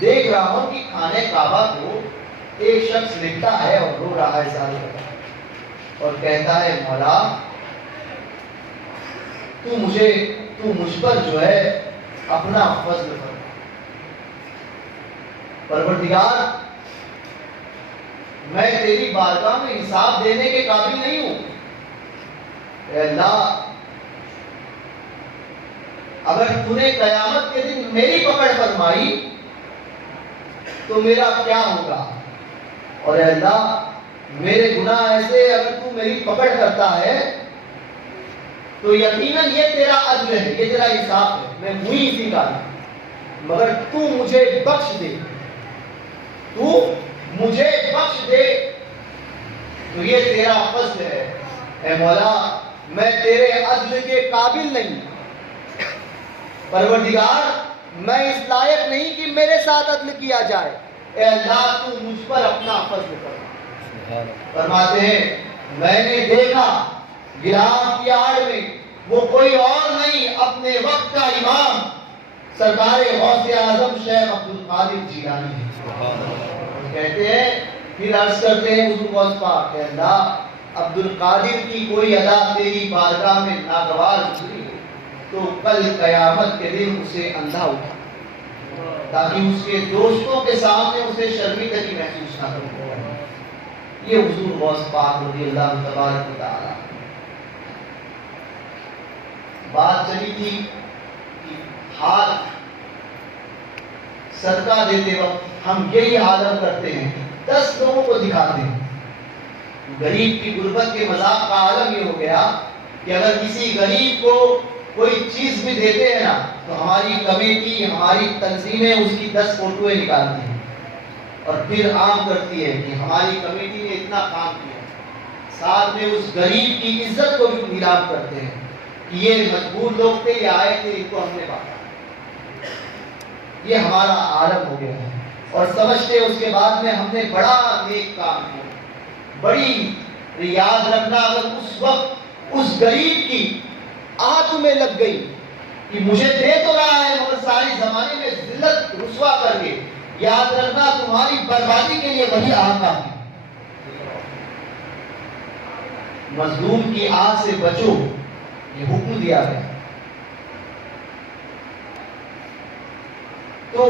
دیکھ رہا ہوں کہ خانہ کعبہ کو ایک شخص لکھتا ہے اور رو رہا ہے ظاہر اور کہتا ہے مولا تو مجھ پر جو ہے اپنا فضل فرما پروردگار میں تیری بارگاہ میں حساب دینے کے قابل نہیں ہوں اے اللہ اگر تو نے قیامت کے دن میری پکڑ فرمائی تو میرا کیا ہوگا اور اے اللہ میرے گناہ ایسے اگر تو میری پکڑ کرتا ہے تو یقیناً یہ تیرا عدل ہے یہ تیرا انصاف ہے میں ہوئی اسی کا مگر تو مجھے بخش دے تو مجھے بخش دے تو یہ تیرا فضل ہے اے مولا میں تیرے عدل کے قابل نہیں پروردگار میں اس لائق نہیں کہ میرے ساتھ عدل کیا جائے اے اللہ تو مجھ پر اپنا فضل فرما فرماتے ہیں میں نے دیکھا گلاس کی آڑ میں وہ کوئی اور نہیں اپنے وقت کا امام سرکار غوث اعظم شیخ عبد القادر جیلانی ہے کہتے ہیں پھر عرض کرتے ہیں حضور غوث پاک کہ اللہ عبد القادر کی کوئی ادا تیری بارگاہ میں ناگوار گزری ہو تو کل قیامت کے دن اسے اندھا اٹھا تاکہ اس کے دوستوں کے سامنے اسے شرمندگی محسوس نہ کرے یہ حضور غوث پاک رضی اللہ تبارک و تعالی بات چلی تھی کہ ہاتھ صدقہ دیتے وقت ہم یہی عالم کرتے ہیں 10 لوگوں کو دکھاتے ہیں غریب کی غربت کے مذاق کا عالم یہ ہو گیا کہ اگر کسی غریب کو کوئی چیز بھی دیتے ہیں نا تو ہماری کمیٹی ہماری تنظیمیں اس کی 10 فوٹویں نکالتی ہیں اور پھر عام کرتی ہے کہ ہماری کمیٹی نے اتنا کام کیا ساتھ میں اس غریب کی عزت کو بھی نیلام کرتے ہیں کہ یہ مجبور لوگ تھے یہ آئے تھے ان کو ہم نے بانٹا یہ ہمارا عالم ہو گیا ہے اور سمجھتے اس کے بعد میں ہم نے بڑا نیک کام کیا بڑی یاد رکھنا اگر اس وقت اس غریب کی آہ تمہیں لگ گئی کہ مجھے دے تو رہا ہے مگر ساری زمانے میں ذلت رسوا کر کے یاد رکھنا تمہاری بربادی کے لیے وہی آہ کافی مظلوم کی آہ سے بچو یہ حکم دیا گیا تو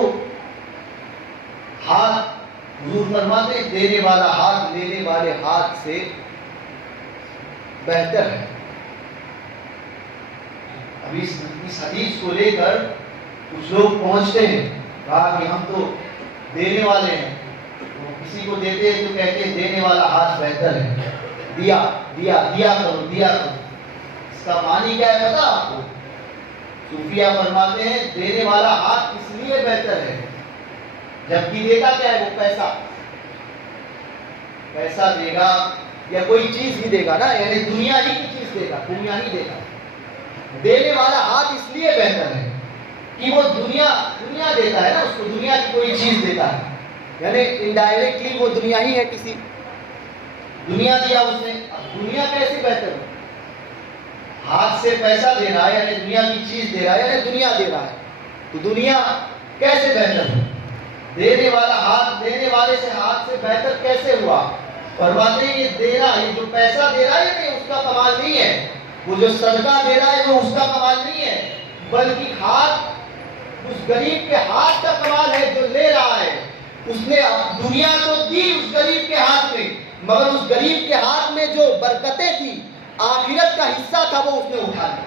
ہاتھ حضور فرماتے ہیں دینے والا ہاتھ لینے والے ہاتھ سے بہتر ہے ابھی اس حدیث کو لے کر کچھ لوگ پہنچتے ہیں کہا کہ ہم تو دینے والے ہیں تو کسی کو دیتے ہیں تو کہتے ہیں دینے والا ہاتھ بہتر ہے دیا دیا دیا کرو دیا کرو اس کا معنی کیا ہے پتا آپ کو صوفیہ فرماتے ہیں دینے والا ہاتھ اس لیے بہتر ہے جبکہ دیتا کیا ہے وہ پیسہ دے گا یا کوئی چیز بھی دے گا نا یعنی دنیا ہی کی چیز دے گا دنیا ہی دے گا دینے والا ہاتھ اس لیے بہتر ہے کہ وہ دنیا دیتا ہے نا اس کو دنیا کی کوئی چیز دیتا ہے یعنی انڈائریکٹلی وہ دنیا ہی ہے کسی دنیا دیا اس نے اب دنیا کیسے بہتر ہے ہاتھ سے پیسہ دے رہا ہے یعنی دنیا کی چیز دے رہا ہے یعنی دنیا دے رہا ہے تو دنیا کیسے بہتر ہے دینے والا ہاتھ دینے والے سے ہاتھ سے بہتر کیسے ہوا فرماتے ہیں یہ دینا یہ جو پیسہ دے رہا ہے اس کا کمال نہیں ہے وہ جو صدقہ دے رہا ہے وہ اس کا کمال نہیں ہے بلکہ ہاتھ اس غریب کے ہاتھ کا کمال ہے جو لے رہا ہے اس نے دنیا تو دی اس غریب کے ہاتھ میں مگر اس غریب کے ہاتھ میں جو برکتیں تھی آخرت کا حصہ تھا وہ اس نے اٹھا لیا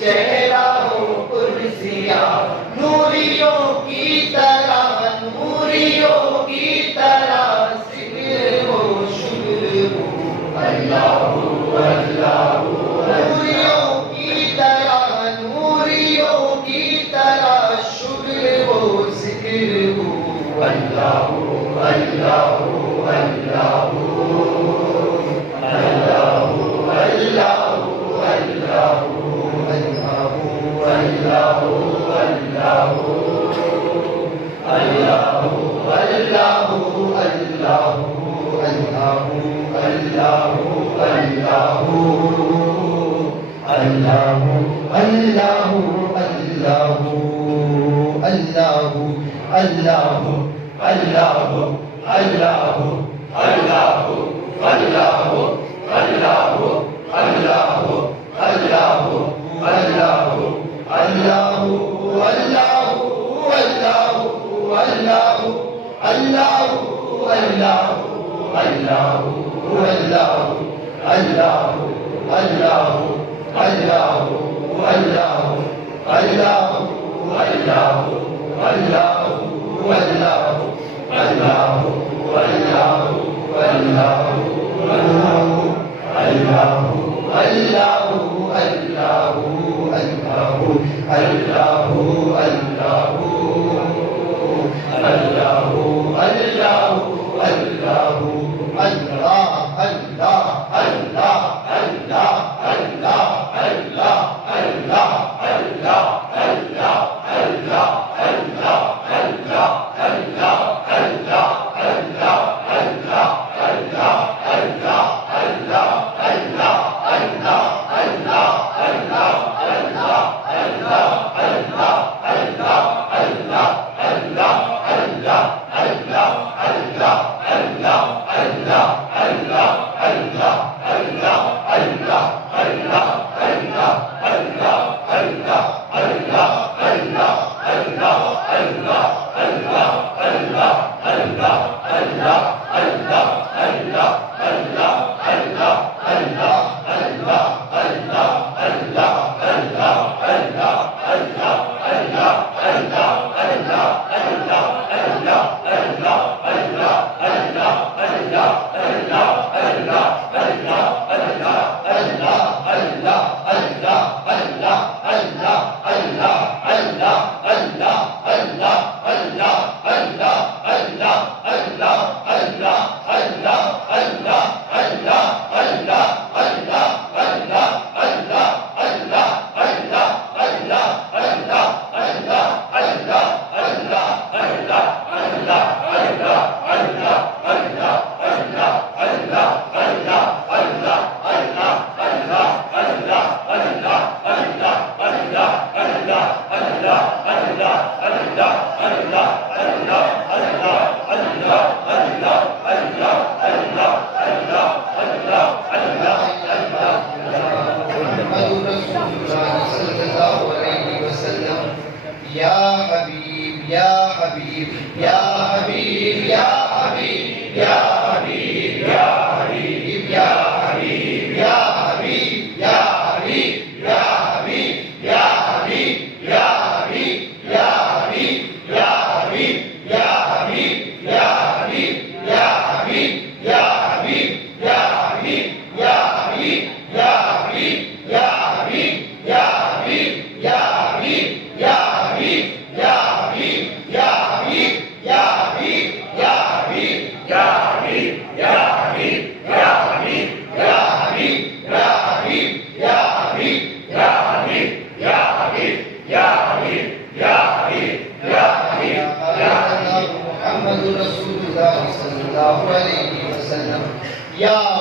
چہرہ ہو پرزیا نوریوں کی طرح نور یا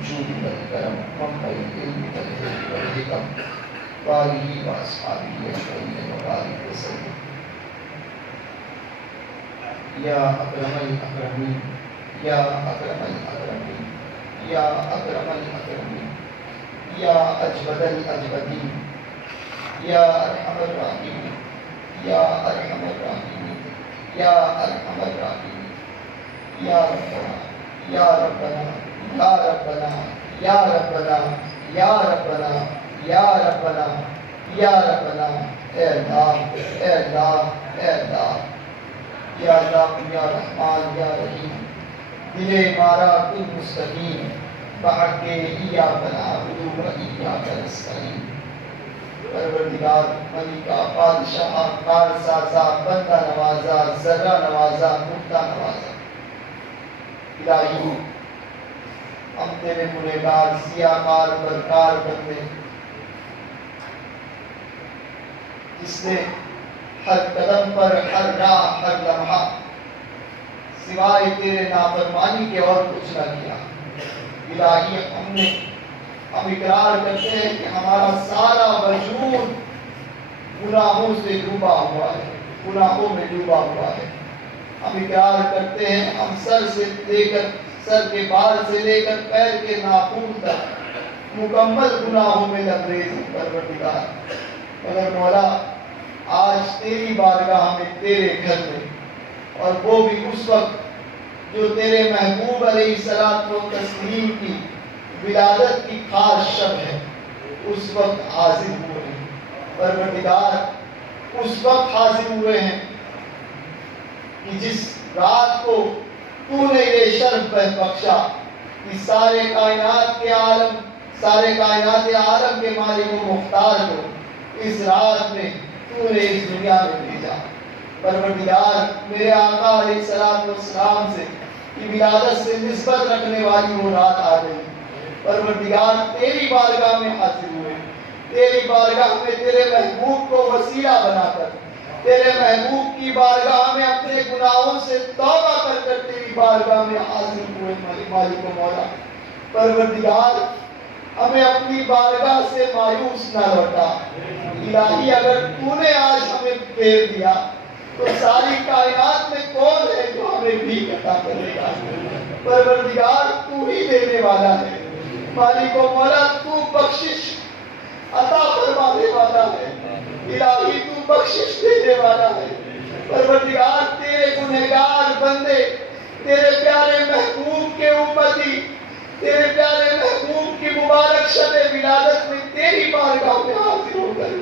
الجود والکرم منبع العلم والحکمت والحکم وآلہ واصحابہ اجمعین وبارک وسلم۔ یا اکرم الاکرمین، یا اکرم الاکرمین، یا اکرم الاکرمین، یا اجود الاجودین، یا ارحم الراحمین، یا ارحم الراحمین، یا ارحم الراحمین، یا ربنا یا ربنا یا ربنا یا ربنا یا ربنا یا ربنا یا ربنا، اے اللہ اے اللہ اے اللہ، یا اللہ یا رحمان یا رحیم، دل ہمارا تو مستقیم بحق ایاک نعبد و ایاک نستعین۔ پروردگار ملکہ بادشاہ کارسازا بندہ نوازا ذرہ نوازا پختہ نوازا، الہی ہم تیرے گنہگار سیاکار برکار بندے، جس نے ہر قدم پر ہر راہ ہر لمحہ سوائے تیرے نافرمانی کے اور کچھ نہ کیا۔ الہی ہم اقرار کرتے ہیں کہ ہمارا سارا وجود گناہوں سے ڈوبا ہوا ہے، گناہوں میں ڈوبا ہوا ہے۔ ہم اقرار کرتے ہیں ہم سر کے بال سے لے کر پیر کے ناخن تک مکمل گناہوں میں لبریز ہیں پروردگار، مگر مولا آج تیری بارگاہ میں تیرے گھر میں، اور وہ بھی اس وقت جو تیرے محبوب علیہ الصلوۃ والتسلیم کی ولادت کی خاص شب ہے، اس وقت حاضر ہوئے ہیں پروردگار، اس وقت حاضر ہوئے ہیں کہ جس رات کو تو نے یہ شرف بخشا کہ سارے کائنات کے عالم کے مالک و مختار کو اس رات میں تو نے اس دنیا میں بھیجا۔ پروردگار میرے آقا علیہ السلام سے کی ولادت سے نسبت رکھنے والی وہ رات آ گئی۔ پروردگار تیری بارگاہ میں حاضر ہوئے، تیری بارگاہ میں تیرے محبوب کو وسیلہ بنا کر، تیرے محبوب کی بارگاہ میں اپنے گناہوں سے توبہ کر تیری بارگاہ میں حاضر ہوئے مالک و مولا۔ پروردگار ہمیں اپنی بارگاہ سے مایوس نہ لوٹا۔ الہی اگر تو نے آج ہمیں پھیر دیا تو ساری کائنات میں کون ہے جو ہمیں بھی عطا کرے گا؟ پروردگار تو ہی دینے والا ہے، مالک و مولا تو بخشش عطا فرمانے والا ہے، الہی تو بخشش دینے والا ہے۔ پروردگار تیرے گنہگار بندے، تیرے پیارے محبوب کے امتی، تیرے پیارے محبوب کی مبارک شب ولادت میں تیری بارگاہ میں حاضر ہو کر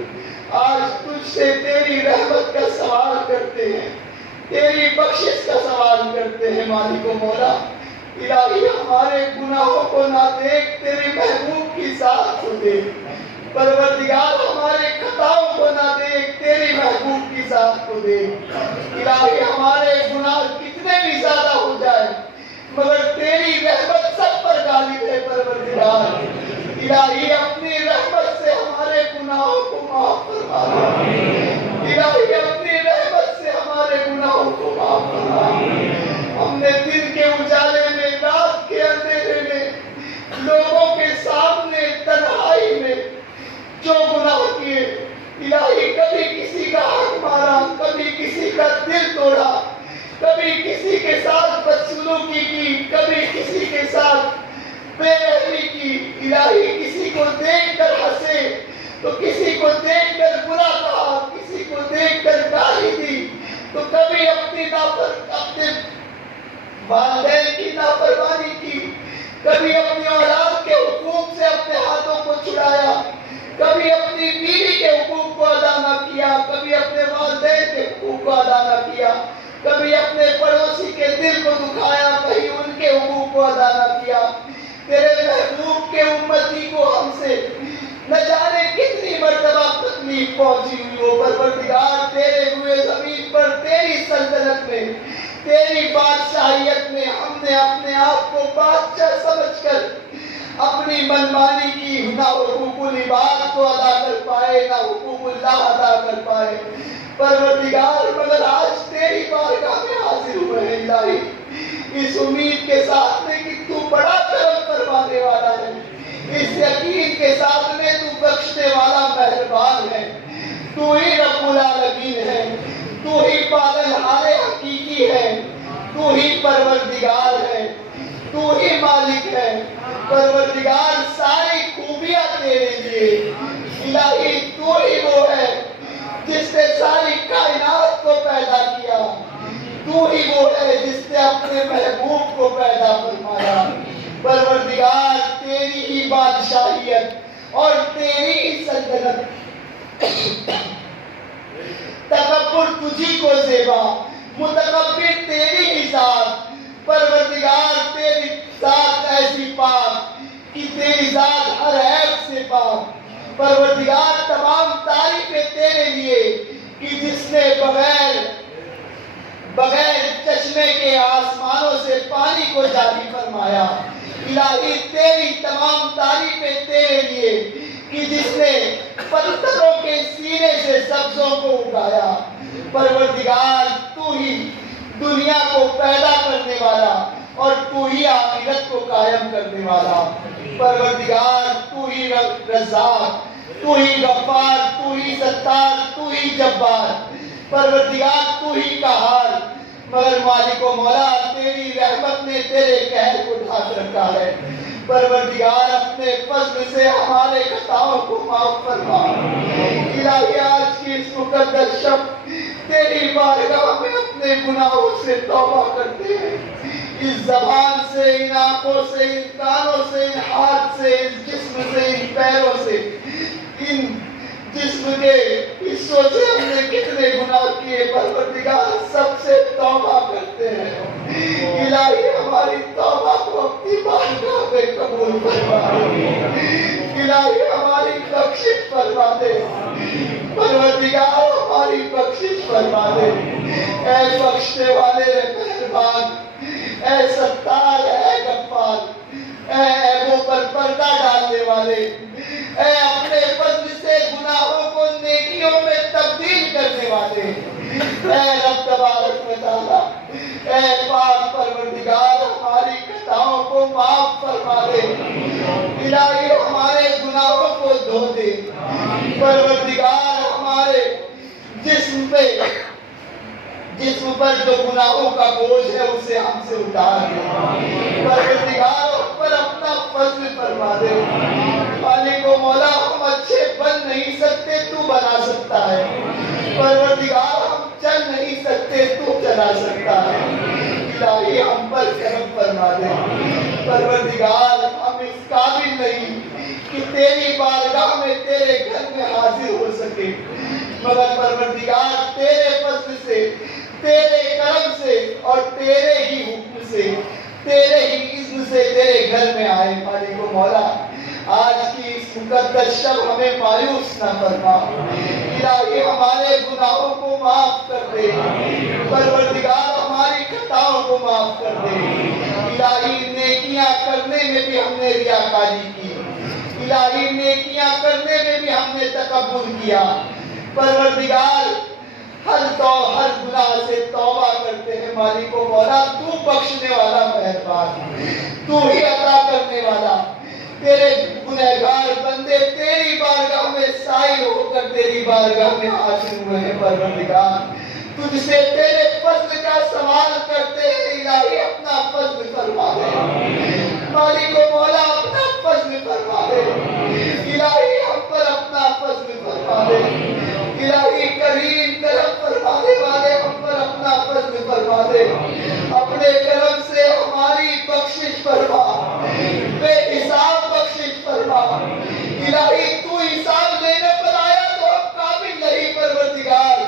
آج تجھ سے تیری رحمت کا سوال کرتے ہیں، تیری بخشش کا سوال کرتے ہیں مالک و مولا۔ الہی ہمارے گناہوں کو نہ دیکھ، تیرے محبوب کی ذات کو دیکھ۔ پروردگار ہمارے خطاؤں کو نہ دیکھ، تیری محبوب کی ذات کو دیکھ۔ الہی ہمارے گناہ کتنے بھی زیادہ ہو جائے مگر تیری رحمت سب پر غالب ہے پروردگار۔ الہی اپنی رحمت سے ہمارے گناہوں کو معاف فرما دے، الہی اپنی رحمت سے ہمارے گناہوں کو معاف فرما دے۔ ہم نے دن کے اجالے میں، رات کے اندھیرے میں، لوگوں کے سامنے تنہائی میں جو گناہ کیے، الہی کبھی کسی کا حق مارا، کبھی کسی کا دل توڑا، کبھی کسی کے ساتھ بدسلوکی کی، کبھی کسی کے ساتھ بے رحمی کی، الہی کسی کو دیکھ کر ہنسے تو کسی کو دیکھ کر برا کہا، کسی کو دیکھ کر گالی دی، تو کبھی اپنے والدین کی نافرمانی کی، کبھی اپنی اولاد کے حقوق سے اپنے ہاتھوں کو چھڑایا، کبھی اپنی بیوی کے حقوق کو ادا نہ کیا، کبھی اپنے والدین کے حقوق کو ادا نہ کیا، کبھی اپنے پڑوسی کے دل کو دکھایا، کہیں ان کے حقوق کو ادا نہ کیا۔ تیرے محبوب کے امتی کو ہم سے نہ جانے کتنی مرتبہ تکلیف پہنچی ہوئی ہو، پروردگار تیرے ہوئے زمین پر، تیری سلطنت میں، تیری بادشاہیت میں ہم نے اپنے آپ کو بادشاہ سمجھ کر اپنی منمانی کی، نہ حقوق العباد کو ادا کر پائے، نہ حقوق اللہ ادا کر پائے۔ پروردگار مگر آج تیری بارگاہ میں حاضر ہوئے ہیں الہی، اس امید کے ساتھ میں کہ تو بڑا کرم فرمانے والا اس یقین کے ساتھ میں تو بخشنے والا مہربان ہے، تو ہی رب العالمین ہے، تو ہی پالنہار حقیقی ہے، تو ہی پروردگار ہے، تو ہی مالک ہے۔ پروردگار ساری خوبیاں تیرے لیے، الہی تو ہی وہ ہے جس نے ساری کائنات کو پیدا کیا، تو ہی وہ ہے جس نے اپنے محبوب کو پیدا فرمایا۔ پروردگار تیری ہی بادشاہیت اور تیری ہی سلطنت، تکبر تجھی کو زیبا، متکبر تیری ہی ذات۔ پروردگار تیری ذات ایسی پاک کہ تیری ذات ہر عیب سے پاک۔ پروردگار تمام تعریفیں تیرے لیے کہ جس نے بغیر چشمے کے آسمانوں سے پانی کو جاری فرمایا۔ الہی تیری تمام تعریفیں تیرے لیے کہ جس نے پتھروں کے سینے سے سبزوں کو اگایا۔ پروردگار تو ہی دنیا کو پیدا کرنے والا اور تو ہی آخرت کو قائم کرنے والا۔ پروردگار تو ہی رزاق، تو ہی غفار، تو ہی ستار، تو ہی جبار۔ پروردگار تو ہی قہار، مگر مالک و مولا تیری رحمت نے تیرے قہر کو ڈھانپ رکھا ہے۔ پروردگار اپنے فضل سے ہمارے خطاؤں کو معاف فرما۔ الہی آج کی اس مقدس شب تیری بارگاہ میں اپنے گناہوں سے توبہ کرتے ہیں، اس زبان سے، ان آنکھوں سے، ان کانوں سے، ان ہاتھ سے، اس جسم سے، ان پیروں سے، ان جسم کے حصوں سے ہم نے کتنے گناہ کیے۔ پروردگار سب سے توبہ کرتے ہیں، الہی ہماری توبہ کو اپنی بارگاہ میں قبول فرما دے، الہی ہماری بخشش فرما دے، پروردگار ہماری بخشش فرما دے۔ اے بخشنے والے مہربان، اے ستار، اے غفار، اے عیبوں پر پردہ ڈالنے والے، اے اپنے فضل سے گناہوں کو نیکیوں میں تبدیل کرنے والے، اے رب تبارک و تعالی، اے پاک پروردگار ہماری خطاؤں کو معاف فرما دے، الہی ہمارے گناہوں کو دھو دے۔ پروردگار ہمارے جسم پر جو گناہوں کا بوجھ ہے اسے ہم سے اتار دے۔ پروردگار ہم پر اپنا فضل فرما دے۔ مالک و مولا ہم اچھے بن نہیں سکتے، تو بنا سکتا ہے۔ پروردگار ہم چل نہیں سکتے، تو چلا سکتا ہے۔ الہی ہم پر کرم فرما دے۔ پروردگار ہم اس قابل نہیں کہ تیری بارگاہ میں تیرے گھر میں حاضر ہو سکے، مگر پروردگار تیرے فضل سے، تیرے کرم سے اور تیرے ہی حکم سے، تیرے ہی اذن سے تیرے گھر میں آئے۔ مالک و مولا آج کی اس مقدس شب ہمیں مایوس نہ فرما، الہی ہمارے گناہوں کو معاف کر دے، پروردگار ہماری خطاؤں کو معاف کر دے۔ الہی نیکیاں کرنے میں بھی ہم نے ریاکاری کی، الہی نیکیاں کرنے میں بھی ہم نے تکبر کیا۔ پروردگار ہر گناہ سے توبہ کرتے ہیں۔ مالک و مولا تو بخشنے والا مہربان، تو ہی عطا کرنے والا۔ تیرے گنہگار بندے تیری بارگاہ میں سائل ہو کر تیری بارگاہ میں حاضر ہوئے ہیں۔ پروردگار تجھ سے تیرے فضل کا سوال کرتے ہیں، الہی اپنا فضل فرما دے۔ مالک و مولا اپنا فضل فرما دے، الہی ہم پر اپنا فضل فرما دے۔ الہی کریم کرم فرمانے والے ہم پر اپنا فضل فرما دے، اپنے کرم سے ہماری بخشش فرما، بے حساب بخشش فرما۔ الہی تو حساب لینے پر آیا تو ہم قابل نہیں پروردگار،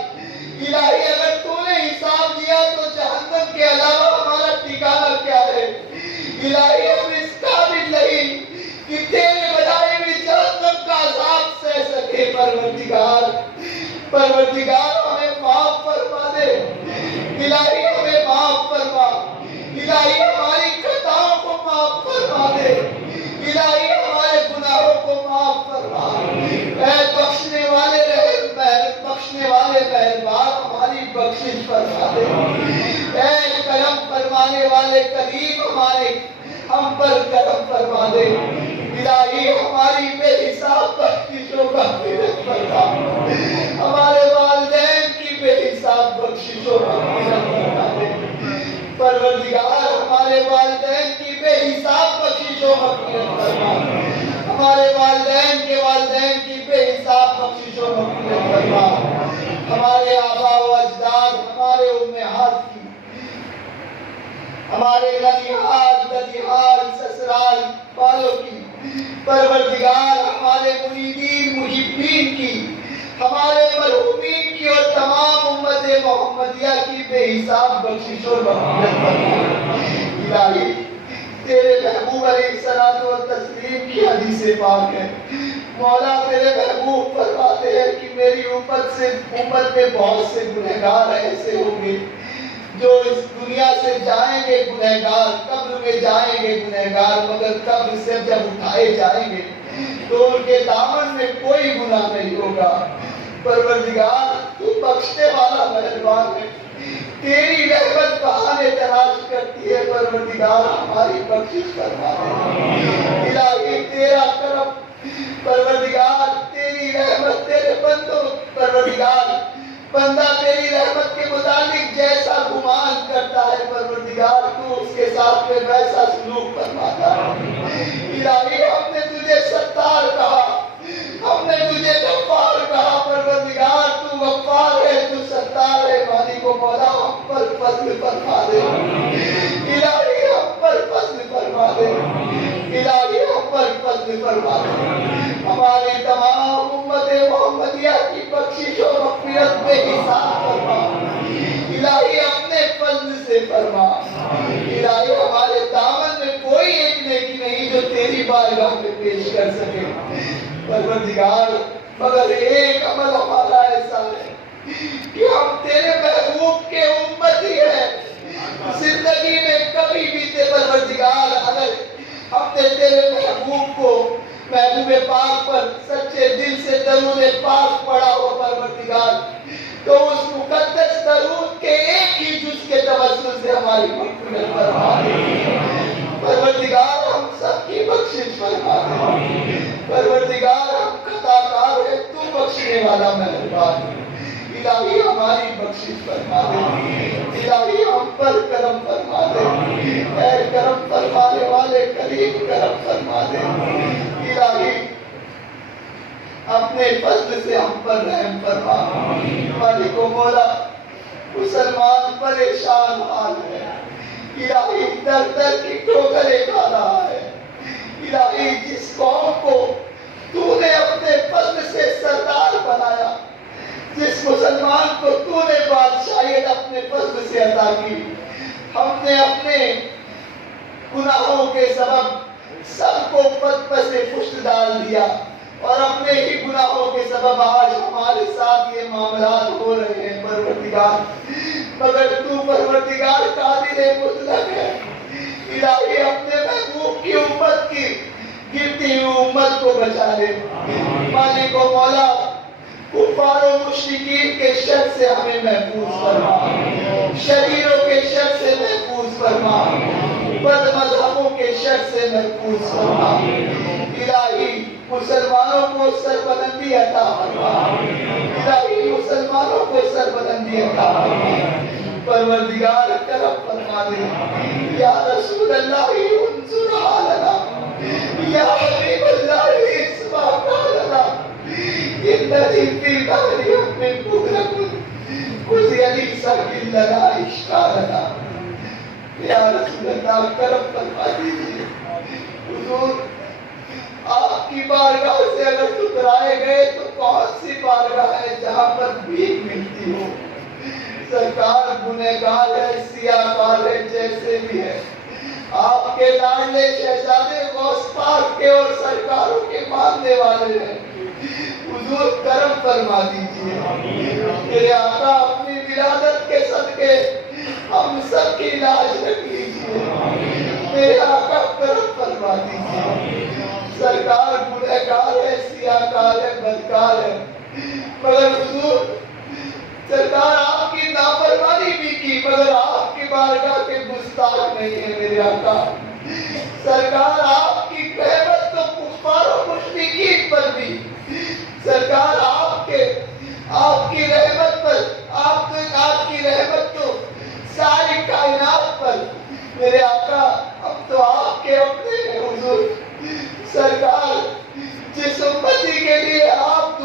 الہی اگر تو نے حساب لیا تو جہنم کے علاوہ ہمارا ٹھکانہ کیا ہے؟ الہی ہم اس قابل نہیں کہ تیرے بجائے بھی جہنم کا عذاب سہ سکے۔ پروردگار ہمیں معاف فرما دے، الہی ہمیں معاف فرما، الہی ہماری خطاؤں کو معاف فرما دے، الہی ہمارے گناہوں کو معاف فرما۔ اے بخشنے والے مہربان ہماری بخشش فرما دے، اے کرم فرمانے والے کریم ہم پر کرم فرما دے۔ الہی والدین کے والدین کی بے حساب بخشش و مغفرت فرما، ہمارے آبا و اجداد، ہمارے امہات کی، ہمارے ننیحال ددیحال سسرال والوں کی، پروردگار ہمارے مریدین محبین کی، ہمارے مرحومین کی اور تمام امت محمدیہ کی بے حساب بخشش اور مغفرت فرما۔ الہی تیرے محبوب علیہ الصلوۃ والتسلیم کی حدیث پاک ہے، مولا تیرے محبوب فرماتے ہیں کہ میری امت میں بہت سے گنہگار ایسے ہوں گے جو اس دنیا سے جائیں گے گنہگار، قبر میں جائیں گے گنہگار، مگر قبر سے جب اٹھائے جائیں گے تو ان کے دامن میں کوئی گناہ نہیں ہوگا۔ پروردگار تو بخشنے والا مہربان ہے، تیری رحمت بہانے تلاش کرتی ہے، پروردگار ہماری بخشش فرما دے۔ الہی تیرا کرم، پروردگار تیری رحمت تیرے بندوں، پروردگار بندہ تیری رحمت کے متعلق جیسا گمان کرتا ہے پروردگار تو اس کے ساتھ میں ویسا سلوک فرماتا ہے۔ الہی ہم نے تجھے ستار کہا، ہم نے تجھے غفار کہا، پروردگار تو غفار ہے، تو ستار ہے، مالک و مولا ہم پر فضل فرما دے۔ الہی ہم پر فضل فرما دے، الہی ہم پر فضل فرما دے، ہماری تمام امت محمدیہ کی بخشش و مغفرت میں حساب فرما، الہی اپنے فضل سے فرما۔ الہی ہمارے دامن میں کوئی ایک نیکی نہیں جو تیری بارگاہ میں پیش کر سکے پروردگار، مگر ایک عمل ہمارا ایسا ہے کہ ہم تیرے محبوب کے امتی ہیں، زندگی میں کبھی بھی پروردگار اگر ہم نے تیرے محبوب کو، محبوب پاک پر سچے دل سے درود پاک پڑھا ہو پروردگار، تو اس مقدس درود کے ایک ہی جز کے توسل سے ہماری مغفرت فرما دے۔ پروردگار ہم سب کی بخشش فرما دے، پروردگار ہم خطا کار ہیں، تو بخشنے والا مہربان ہے۔ الہی ہماری بخشش فرما دے، الہی ہم پر کرم فرما دے، اے کرم فرمانے والے کریم کرم فرما دے۔ الہی اپنے فضل سے ہم پر رحم فرما، مالک و مولا مسلمان پریشان حال ہے، الہی در در کی ٹھوکریں کھا رہا ہے، الہی جس قوم کو تو نے اپنے فضل سے سردار بنایا، جس مسلمان کو تو نے بادشاہیت اپنے فضل سے عطا کی، ہم نے اپنے گناہوں کے سبب سب کو پد سے پشت ڈال دیا، اور اپنے ہی گناہوں کے سبب آج ہمارے ساتھ یہ معاملات ہو رہے ہیں پروردگار، مگر تو پروردگار قادر مطلق ہے۔ الہی اپنے محبوب کی امت کی گرتی ہوئی امت کو بچا لے، مالک و مولا کفار و مشرکین کے شر سے ہمیں محفوظ فرما، شریروں کے شر سے محفوظ فرما، بد مذہبوں کے شر سے محفوظ فرما۔ الہی مسلمانوں کو سربلندی عطا فرما، الہی مسلمانوں کو سربلندی عطا فرما، پروردگار کرم فرما دے۔ یا رسول اللہ انظر حالنا، یا حبیب اللہ اسمع قولنا، اننی فی بحری من مغرق خذ یدی سہل لنا اشکالنا۔ یا رسول اللہ کرم فرما دیجئے، حضور آپ کی بارگاہ سے اگر ٹکرائے گئے تو کون سی بارگاہ ہے جہاں پر بھیک ملتی ہو؟ سرکار گنہگار ہے، سیاہ کار ہے، جیسے بھی ہے، آپ کے لاڈلے شہزادے غوث پاک کے اور سرکاروں کے ماننے والے ہیں، حضور کرم فرما دیجئے۔ میرے آقا اپنی ولادت کے صدقے ہم سب کی لاج رکھ لیجئے، میرے آقا کرم فرما دیجئے۔ سرکار گنہگار ہے، سیاہکار ہے، بدکار ہے، مگر حضور سرکار آپ کی نافرمانی بھی کی، مگر آپ کی بارگاہ کے گستاخ نہیں ہے میرے آقا۔ سرکار آپ کی رحمت تو کفار و مشرکین پر بھی، سرکار آپ کی رحمت پر، آپ کی رحمت تو ساری کائنات پر، میرے آقا ہم تو آپ کے اپنے ہیں حضور۔ سرکار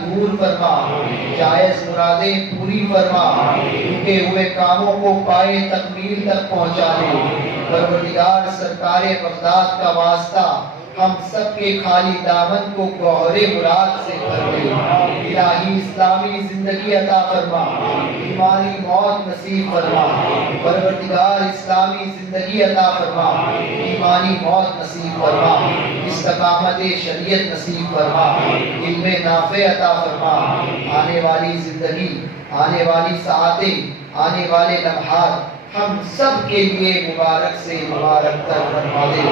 دور فرما، جائز مرادیں پوری فرما، رکے ہوئے کاموں کو پائے تکمیل تک پہنچا دے۔ پروردگار سرکار بغداد کا واسطہ ہم سب کے خالی دامن کو گوہر مراد سے بھر دے۔ الہی اسلامی زندگی عطا فرما، ایمانی موت نصیب فرما۔ پروردگار اسلامی زندگی عطا فرما، ایمانی موت نصیب فرما، استقامت شریعت نصیب فرما، علم نافع عطا فرما۔ آنے والی زندگی، آنے والی ساعتیں، آنے والے لمحات ہم سب کے لیے مبارک سے مبارک تر فرما دے۔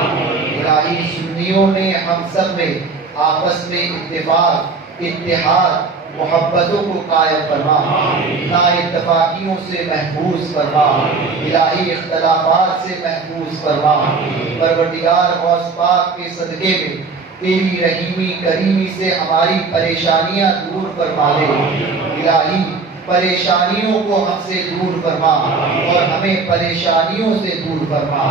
الہی سنیوں میں ہم سب میں آپس میں اتفاق، اتحاد، محبتوں کو قائم فرما، نا اتفاقیوں سے محفوظ فرما، الہی اختلافات سے محفوظ فرما۔ پروردگار غوث پاک کے صدقے میں تیری رحیمی کریمی سے ہماری پریشانیاں دور فرما دے۔ الہی پریشانیوں کو ہم سے دور فرما اور ہمیں پریشانیوں سے دور فرما۔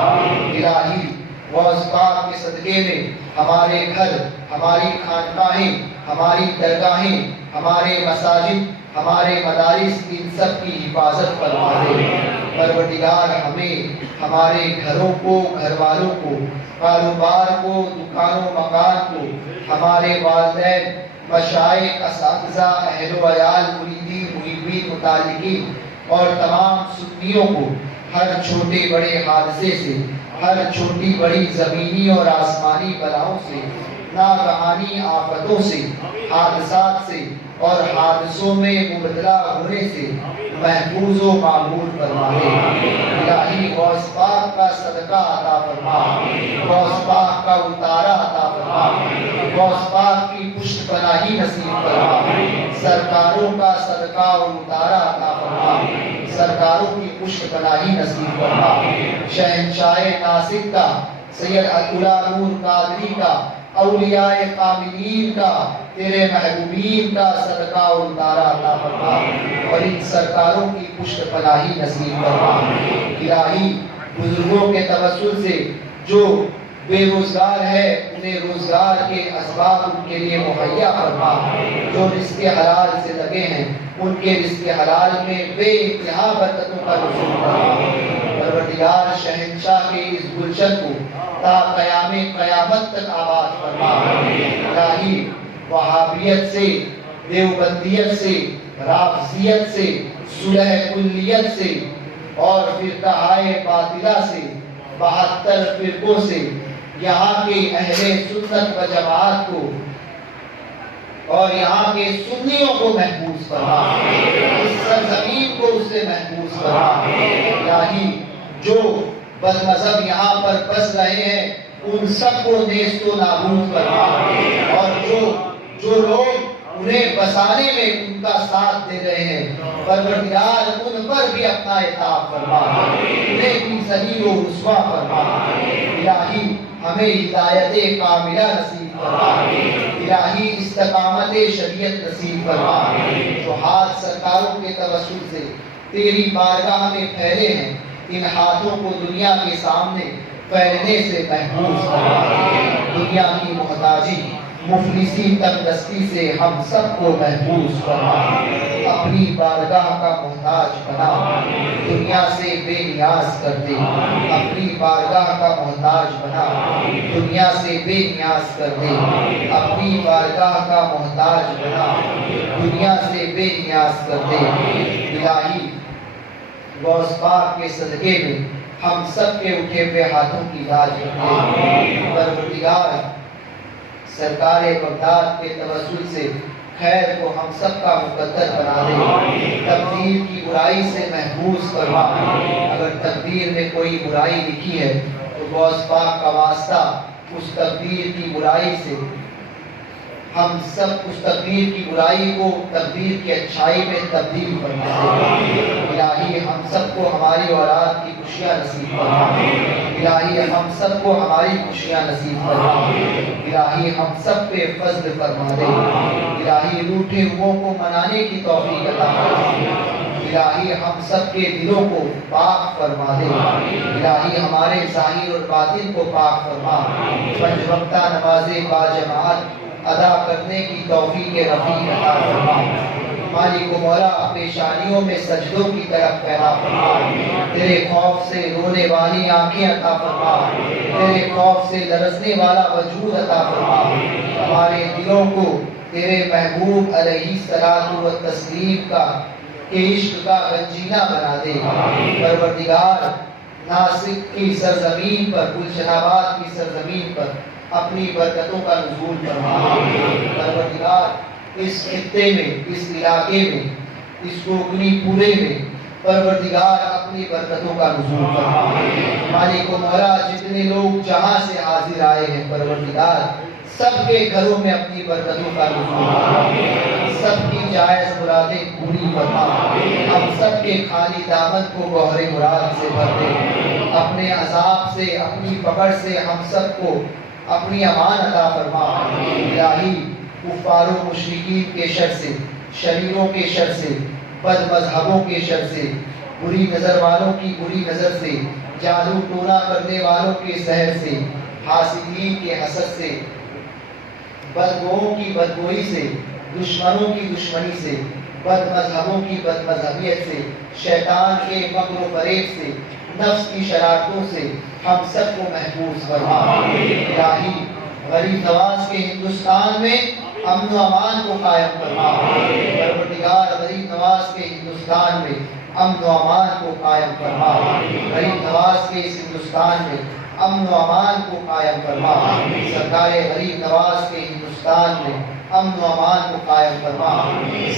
الہی غوث پاک کے صدقے میں ہمارے گھر، ہماری خانقاہیں، ہماری درگاہیں، ہمارے مساجد، ہمارے مدارس، ان سب کی حفاظت فرما دے۔ پروردگار ہمیں، ہمارے گھروں کو، گھر والوں کو، کاروبار کو، دکان و مکان کو، ہمارے والدین، مشائخ، اساتذہ، اہل و عیال، مریدین، محبین، متعلقین اور تمام سنیوں کو ہر چھوٹے بڑے حادثے سے، ہر چھوٹی بڑی زمینی اور آسمانی بلاؤں سے، ناگہانی آفتوں سے، حادثات سے اور حادثوں میں مبتلا ہونے سے محفوظ و معمول فرما دے۔ الہی غوث پاک کا صدقہ عطا فرما، غوث پاک کا اتارا عطا فرما، غوث پاک کی پشت پناہی نصیب فرما، سرکاروں کا صدقہ و اتارا عطا فرما، سرکاروں کی پشت پناہی نصیب فرما۔ شہنشاہ ناصر کا، سید عطا نور قادری کا، اولیاء کاملین کا، تیرے محبوبین کا صدقہ و اتارا عطا فرما اور ان سرکاروں کی پشت پناہی نصیب فرما۔ الہی بزرگوں کے توسل سے جو بے روزگار ہے انہیں روزگار کے اسباب ان کے لیے مہیا فرما، جو رزق حلال سے لگے ہیں ان کے رزق حلال میں بے انتہا برکتوں کا نزول فرما۔ پروردگار شہنشاہ کے اس گلشن کو تا قیام قیامت تک آباد فرما۔ الہی وہابیت سے، دیوبندیت سے، رافضیت سے، صلح کلیت سے اور فرقہ باطلہ سے، 72 فرقوں سے یہاں کے اہل سنت و جماعت کو اور یہاں کے سنیوں کو محفوظ فرما، اس سرزمین کو اس سے محفوظ فرما۔ الہی جو بد مذہب یہاں پر بس رہے ہیں ان سب کو نیست و نابود فرما اور جو لوگ انہیں بسانے میں ان کا ساتھ دے رہے ہیں پروردگار ان پر بھی اپنا عطاب فرما، انہیں بھی ذلیل و رسوا فرما۔ الہی ہمیں ہدایت کاملہ نصیب فرما، الہی استقامت شریعت نصیب فرما۔ جو ہاتھ سرکاروں کے توسل سے تیری بارگاہ میں پھیلے ہیں ان ہاتھوں کو دنیا کے سامنے پھیلنے سے محفوظ فرما۔ دنیا کی محتاجی، مفلسی تنگ دستی سے ہم سب کو محفوظ فرما۔ اپنی بارگاہ کا محتاج بنا، دنیا سے بے نیاز کر دے۔ اپنی بارگاہ کا محتاج بنا، دنیا سے بے نیاز کر دے۔ اپنی بارگاہ کا محتاج بنا، دنیا سے بے نیاز کر دے۔ الہی غوث پاک کے صدقے میں ہم سب کے اٹھے ہوئے ہاتھوں کی لاج رکھے۔ پروردگار سرکار بغداد کے توسل سے خیر کو ہم سب کا مقدر بنا دے، تقدیر کی برائی سے محفوظ فرما۔ اگر تقدیر میں کوئی برائی لکھی ہے تو غوث پاک کا واسطہ اس تقدیر کی برائی سے ہم سب اس تقدیر کی برائی کو تقدیر کی اچھائی میں تبدیل فرما دے۔ الہی ہم سب کو ہماری اولاد کی خوشیاں نصیب فرما، الہی ہم سب کو ہماری خوشیاں نصیب فرما، الہی ہم سب پہ فضل فرما دے۔ الہی روٹھے ہوئوں کو منانے کی توفیق عطا فرما، الہی ہم سب کے دلوں کو پاک فرما دے۔ الہی ہمارے ظاہر اور باطن کو پاک فرما۔ پنج وقتہ نماز با جماعت ادا کرنے کی توفیق رفیق عطا فرما۔ مالک و مولا پیشانیوں میں سجدوں کی طرف پیدا فرما، تیرے خوف سے رونے والی آنکھیں عطا فرما، تیرے خوف سے لرزنے والا وجود عطا فرما، ہمارے دلوں کو تیرے محبوب علیہ الصلوۃ والتسلیم کا کے عشق کا گنجینہ بنا دے۔ پروردگار ناسک کی سرزمین پر، گلشن آباد کی سرزمین پر اپنی برکتوں کا نزول فرما۔ پروردگار اس خطے میں، اس علاقے میں، اس کوکنی پورے میں پروردگار اپنی برکتوں کا نزول فرما۔ مالک و مولا جتنے لوگ جہاں سے حاضر آئے ہیں پروردگار سب کے گھروں میں اپنی برکتوں کا نزول فرما، سب کی جائز مرادیں پوری فرما، ہم سب کے خالی دامن کو گوہر مراد سے بھر دے، اپنے عذاب سے، اپنی پکڑ سے ہم سب کو اپنی امان عطا فرما۔ الہی کفار و مشرکین کے شر سے، شریروں کے شر سے، بد مذہبوں کے شر سے، بری نظر والوں کی بری نظر سے، جادو ٹونا کرنے والوں کے سحر سے، حاسدین کے حسد سے، بدگوؤں کی بدگوئی سے، دشمنوں کی دشمنی سے، بد مذہبوں کی بد مذہبیت سے، شیطان کے مکر و فریب سے، نفس کی شرارتوں سے ہم سب کو محفوظ فرما۔ الہی غریب نواز کے ہندوستان میں امن و امان کو قائم فرما۔ پروردگار غریب نواز کے ہندوستان میں امن و امان کو قائم فرما، غریب نواز کے اس ہندوستان میں امن و امان کو قائم فرما، سرکار غریب نواز کے ہندوستان میں امن و امان کو قائم فرما۔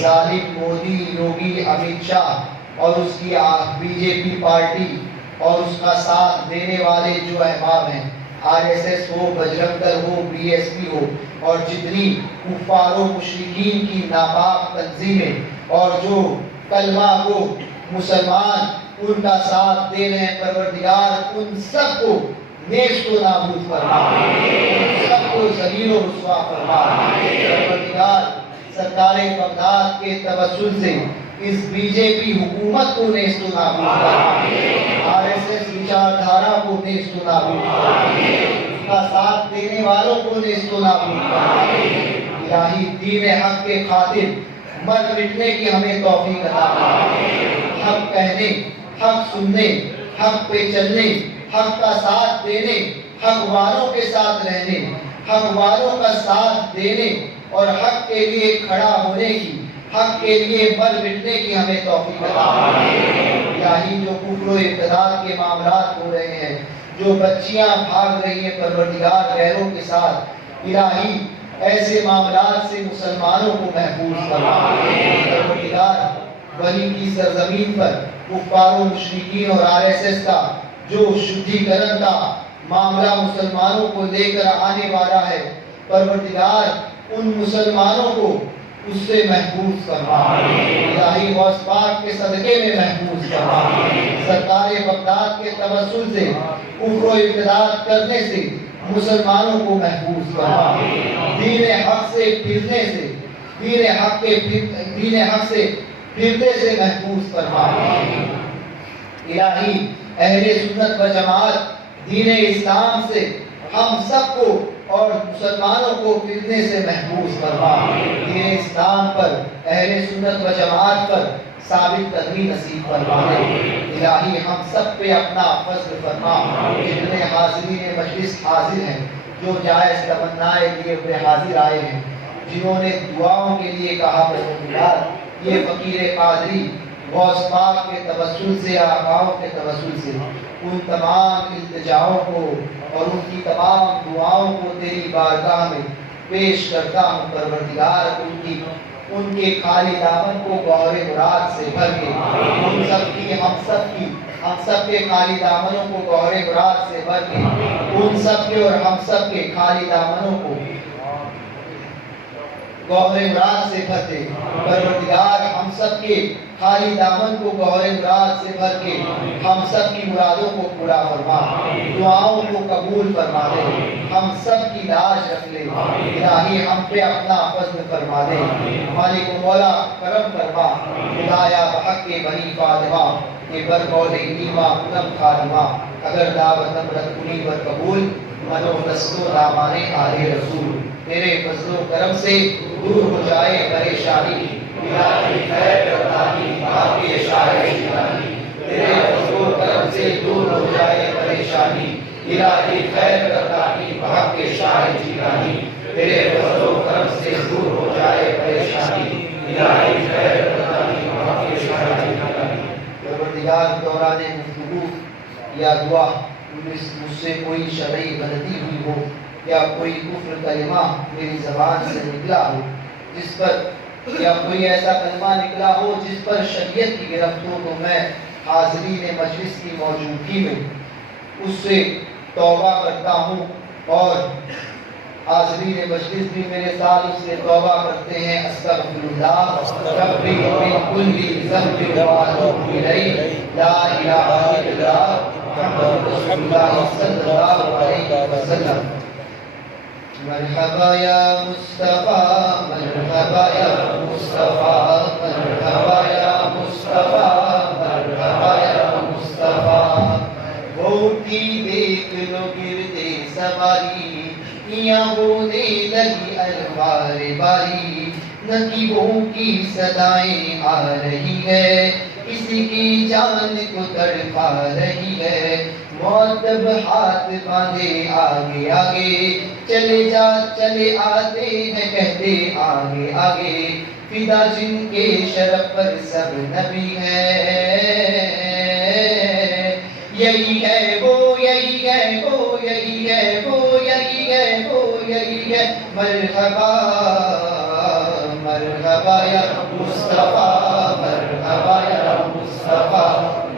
ظالم مودی، یوگی، امت شاہ اور اس کی بی جے پی پارٹی اور اس کا ساتھ دینے والے جو احباب ہیں، آر ایس ایس ہو، بجرنگ دل ہو، بی ایس پی ہو، اور جتنی کفار و مشرکین کی ناپاک تنظیمیں اور جو کلمہ کو مسلمان ان کا ساتھ دے رہے ہیں پروردگار ان سب کو نیست و نابود فرما، ان سب کو ذلیل و رسوا فرما۔ پروردگار سرکار بغداد کے توسل سے اس بی جے پی حکومت کو نیست و نابود فرما، آر ایس ایس وچار دھارا کو نیست و نابود فرما، اس کا ساتھ دینے والوں کو نیست و نابود فرما۔ الہی دین حق کے خاطر مر مٹنے کی ہمیں توفیق عطا فرما، حق کہنے، حق سننے، حق پہ چلنے، حق کا ساتھ دینے، حق والوں کے ساتھ رہنے، حق والوں کا ساتھ دینے اور حق کے لیے کھڑا ہونے کی، حق کے لیے مر مٹنے کی ہمیں توفیق عطا فرما۔ الہی جو کفر و ارتداد کے معاملات ہو رہے ہیں، جو بچیاں بھاگ رہی ہیں پروردگار غیروں کے ساتھ، الہی ایسے معاملات سے مسلمانوں کو محفوظ فرما۔ پروردگار ولی کی سرزمین پر کفار و مشرکین اور آر ایس ایس کا جو شدھی کرن کا معاملہ مسلمانوں کو لے کر آنے والا ہے، پروردگار ان مسلمانوں کو اس سے محفوظ فرما، الہی غوث پاک کے صدقے میں محفوظ فرما، سرکار بغداد کے توسل سے کفر و ارتداد کرنے سے مسلمانوں کو محفوظ فرما، دین حق سے پھرنے سے، دین حق سے پھرنے سے محفوظ فرما۔ الہی اہل سنت و جماعت دین اسلام سے ہم سب کو اور مسلمانوں کو پھرنے سے محفوظ فرما، دین اسلام پر، اہل سنت و جماعت پر ثابت قدمی نصیب فرما دے۔ الہی ہم سب پہ اپنا فضل فرما، جتنے حاضرین مجلس حاضر ہیں، جو جائز تمنائے لیے ہوئے حاضر آئے ہیں، جنہوں نے دعاؤں کے لیے کہا پروردگار یہ فقیر قادری غوث پاک کے توسل سے، آقاؤں کے توسل سے ان تمام التجاؤں کو اور ان کی تمام دعاؤں کو تیری بارگاہ میں پیش کرتا ہوں پروردگار، ان کے خالی دامن کو گوہر مراد سے بھر کے ہم سب کے خالی دامنوں کو گوہر مراد سے بھر کے ان سب کے اور ہم سب کے خالی دامنوں کو گوہر مراد سے بھر دے۔ پروردگار ہم سب کے خالی دامن کو گوہر مراد سے بھر کے ہم سب کی مرادوں کو پورا فرما، دعاؤں کو قبول فرما دے، ہم سب کی لاج رکھ لے، الہی ہم پہ اپنا فضل فرما دے، مالک و مولا کرم فرما، خدایا بحق بنی فاطمہ کہ برقول ایما کنم خادمہ، اگر دعوتم رد کنی ور قبول منو رسول دامان آل رسول۔ تیرے فضل و کرم سے دور ہو جائے پریشانی الہی خیر عطانی باقی شاہ جیلانی تیرے فضل و کرم سے دور ہو جائے پریشانی الہی خیر عطانی باقی شاہ جیلانی تیرے فضل و کرم سے دور ہو جائے پریشانی الہی خیر عطانی باقی شاہ جیلانی پروردگار دوران گفتگو یا دعا مجھ سے کوئی شرعی غلطی ہوئی ہو یا کوئی کفر کلمہ میری زبان سے نکلا ہو جس پر یا کوئی ایسا کلمہ نکلا ہو جس پر شریعت کی گرفت ہو تو میں حاضرین مجلس کی موجودگی میں اس سے توبہ کرتا ہوں اور حاضرین مجلس بھی میرے ساتھ اس سے توبہ کرتے ہیں استغفر اللہ ربی من کل ذنب واتوب الیہ لا الہ الا اللہ محمد رسول اللہ صلی اللہ علیہ وسلم مرحبا یا مصطفیٰ مرحبا یا مصطفیٰ مرحبا یا مصطفیٰ مرحبا یا مصطفیٰ ہوتی دیکھ لو گردے سواری یہاں ہونے لگی انوار باری نقیبوں کی صدائیں آ رہی ہے کسی کی جان کو تڑپا رہی ہے معتب ہاتھ باندھے آگے آگے چلے جا چلے آتے ہیں کہتے آگے آگے فدا جن کے شرف پر سب نبی ہے یہی ہے وہ یہی ہے وہ یہی ہے وہ یہی ہے وہ یہی ہے مرحبا مرحبا یا مصطفیٰ مرحبا یا مصطفیٰ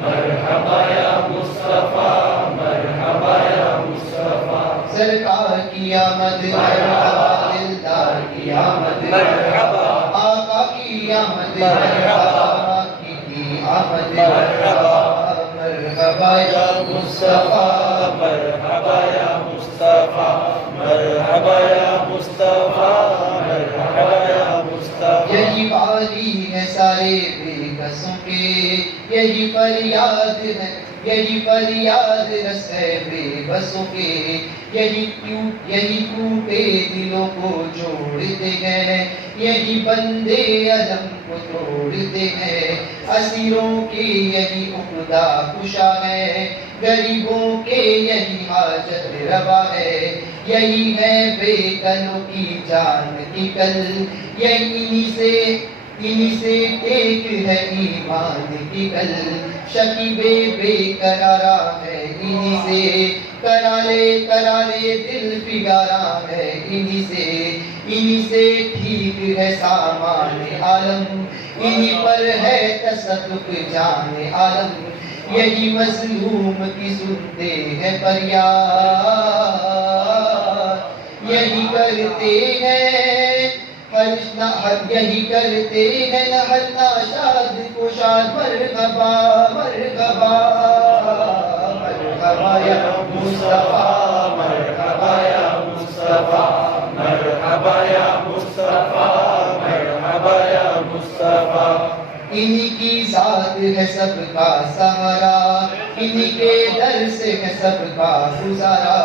مرحبا یا مصطفیٰ مرحبا یا مصطفیٰ سرکار کی آمد مرحبا دلدار کی آمد مرحبا آقا کی آمد مرحبا کی آمد مرحبا مرحبا یا مصطفیٰ مرحبا یا مصطفیٰ مرحبا یا مصطفیٰ مرحبا یا مصطفیٰ یہی والی ہے سارے بے کسوں کے یہی فریاد ہے یہی فریاد رس ہے بے بسوں کے یہی ٹوٹے دلوں کو جوڑتے ہیں یہی بندے علم کو توڑتے ہیں اسیروں کی یہی عقدہ کشا ہے غریبوں کے یہی حاجت روا ہے یہی ہے بے کلوں کی جان کی کل یہی انہی سے ایک ہے ایمان کی کل شکیبے بے قرارا ہے انہی سے کرارے دل فگارا ہے انہی سے ٹھیک ہے سامان عالم انہی پر ہے تصدق جان عالم یہی مظلوم کی سنتے ہیں فریاد یہی کرتے ہیں یہی کرتے ہیں ہر ناشاد کو شاد مرحبا مرحبا مرحبا یا مصطفیٰ مرحبا یا مصطفیٰ مرحبا یا مصطفیٰ مرحبا یا مصطفیٰ انہی کی ذات ہے سب کا سہارا انہی کے در سے ہے سب کا گزارا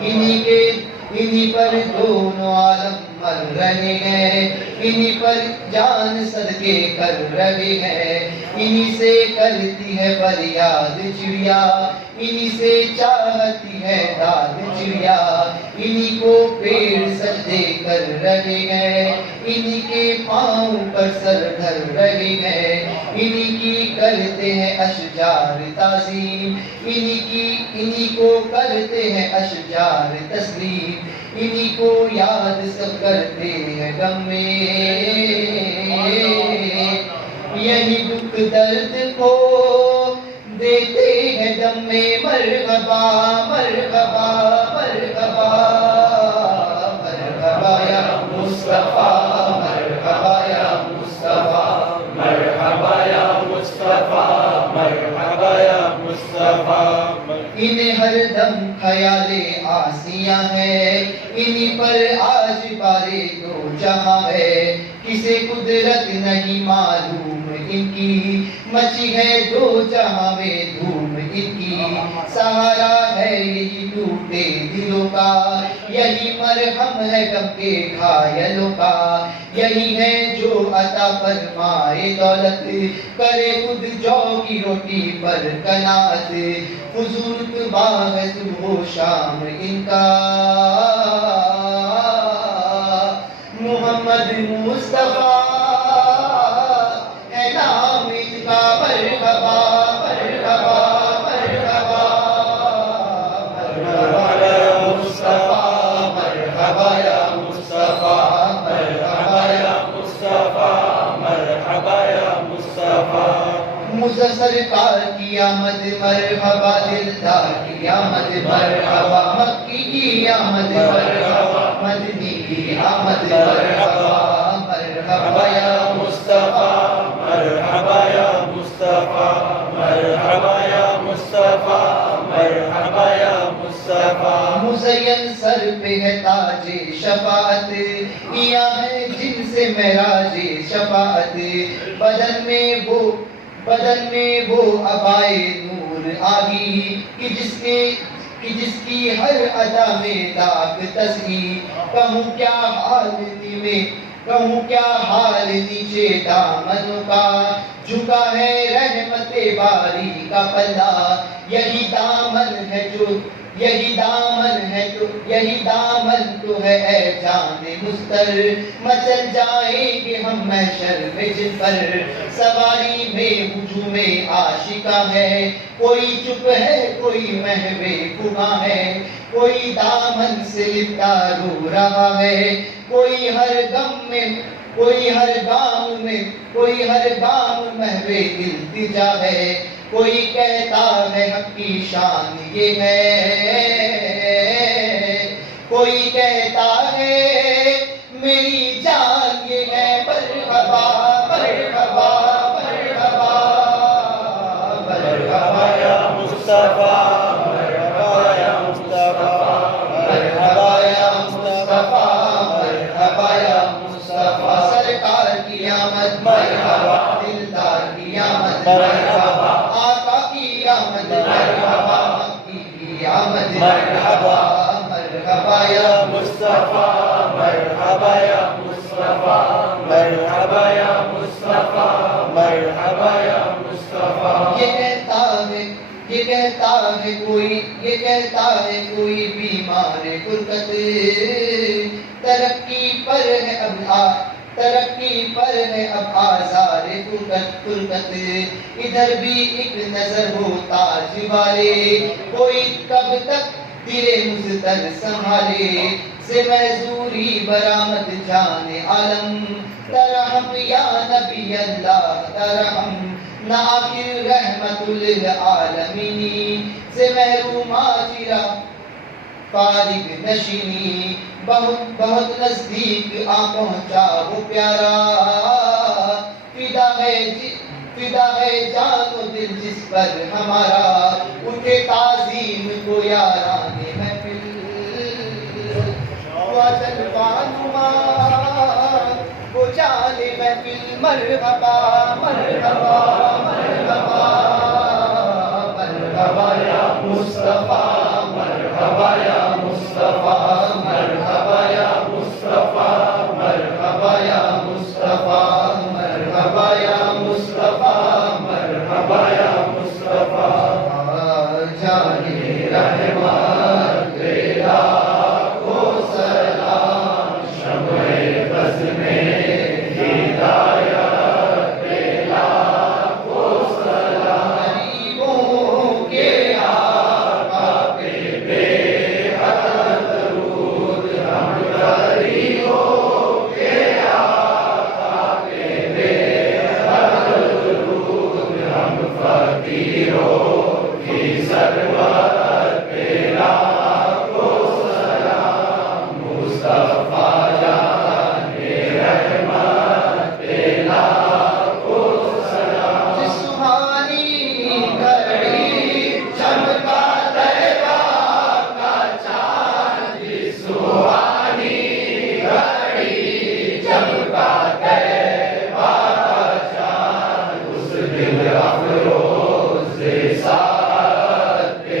انہی پر دونوں عالم مر رہے ہیں انہی پر جان صدقے کر رہے ہیں انہی سے کرتی ہے فریاد چڑیا انہی سے چاہتی ہے داد چڑیا انہی کو پیڑ سجدے کر رہے ہیں انہی کے پاؤں پر سر دھر رہے ہیں انہی کی کرتے ہیں اشجار تعظیم انہی کو کرتے ہیں اشجار تسلیم انہی کو یاد سب کرتے ہیں غم میں یہی دکھ درد کو دیتے ہیں دم میں مرحبا مرحبا مرحبا مرحبا یا مصطفیٰ مرحبا یا مصطفیٰ مرحبا یا مصطفیٰ مرحبا یا مصطفیٰ انہیں ہر دم خیال آسیاں ہے انہی پر آج بارے دو جہاں ہے کسے قدرت نہیں معلوم ان کی مچی ہے دو جہاں میں دھوم ان کی سہارا ہے یہی ٹوٹے دلوں کا یہی مرہم ہے غم کے گھائلوں کا، یہی ہے جو عطا فرمائے دولت، کرے خود جو کی روٹی پر قناعت، فضول اتباع ہے صبح و شام ان کا، محمد مصطفیٰ ہے نام ان کا، مرحبا مرحبا مرحبا مرحبا یا مصطفیٰ، مرحبا یا مصطفیٰ، مرحبا یا مصطفیٰ، مرحبا یا مصطفیٰ، مزہ سرکار کی آمد مرحبا، دلدار کی آمد مرحبا، مکی کی آمد مرحبا، مدنی کی آمد مرحبا، مرحبا یا مصطفیٰ، مرحبا یا مصطفیٰ، مرحبا یا مصطفیٰ، مرحبا یا مصطفیٰ، مزین سر پہ ہے تاج شفاعت، یا ہے جن سے معراج شفاعت، بدن میں وہ عبائے نور آگی، کہ جس کی ہر ادا میں داغ تسلی، کہوں کیا حال نیچے دامنوں کا، جھکا ہے رحمت باری کا پلہ، یہی دامن تو ہے اے جان مستر، مچل جائیں گے ہم محشر میں جن پر، سواری میں ہجوم عاشقہ ہے، کوئی چپ ہے کوئی محو خدا ہے، کوئی دامن سے لپٹا رو رہا ہے، کوئی ہر گام محو التجا ہے، کوئی کہتا ہے حق کی شان یہ ہے، کوئی کہتا ہے میری جان یہ ہے، مرحبا مرحبا مرحبا مرحبا یا مصطفیٰ، مرحبا یا مصطفیٰ، مرحبا یا مصطفیٰ، مرحبا یا مصطفیٰ، سرکار کی آمد مرحبا، دلدار کی آمد مرحبا، آقا کی آمد مرحبا، مکی کی آمد مرحبا، مرحبا یا مصطفیٰ، مرحبا یا مصطفیٰ، مرحبا یا مصطفیٰ، مرحبا یا مصطفیٰ، یہ کہتا ہے کوئی بیمار فرقت، ترقی پر ہے اب آزار فرقت، ادھر بھی ایک نظر ہو تاج والے، کوئی کب تک تیرے مزدر سنبھالے، سے محضوری برآمد جان عالم، ترحم یا نبی اللہ ترحم، نہ آخر رحمت للعالمین، سے محروم آجرا فارغ نشینی، بہت نزدیک آ پہنچا وہ پیارا، فدا ہے جان و دل جس پر ہمارا، اٹھے تعظیم کو یاران محفل، وہ جانے محفل، مرحبا مرحبا مرحبا مرحبا یا مصطفیٰ، مرحبا یا مصطفیٰ، مرحبا یا مصطفیٰ، مرحبا یا مصطفیٰ، مرحبا یا مصطفیٰ، مرحبا یا مصطفیٰ، جانے رحمت تیرا کو سلام، شمع بز میں ہدایت تیرا کو سلام، غریبوں کے آقا پہ بے حد درود، ہم غریبوں کے آقا پہ بے حد درود، ہم فقیروں کی سرور پہ لاکھوں سلام، مصطفیٰ جان رحمت پہ لاکھوں سلام، جس سبحانی گھڑی چمکا طیبہ کا چاند، جس سبحانی گھڑی چمکا طیبہ کا چاند، اس دل افروز ساعت پہ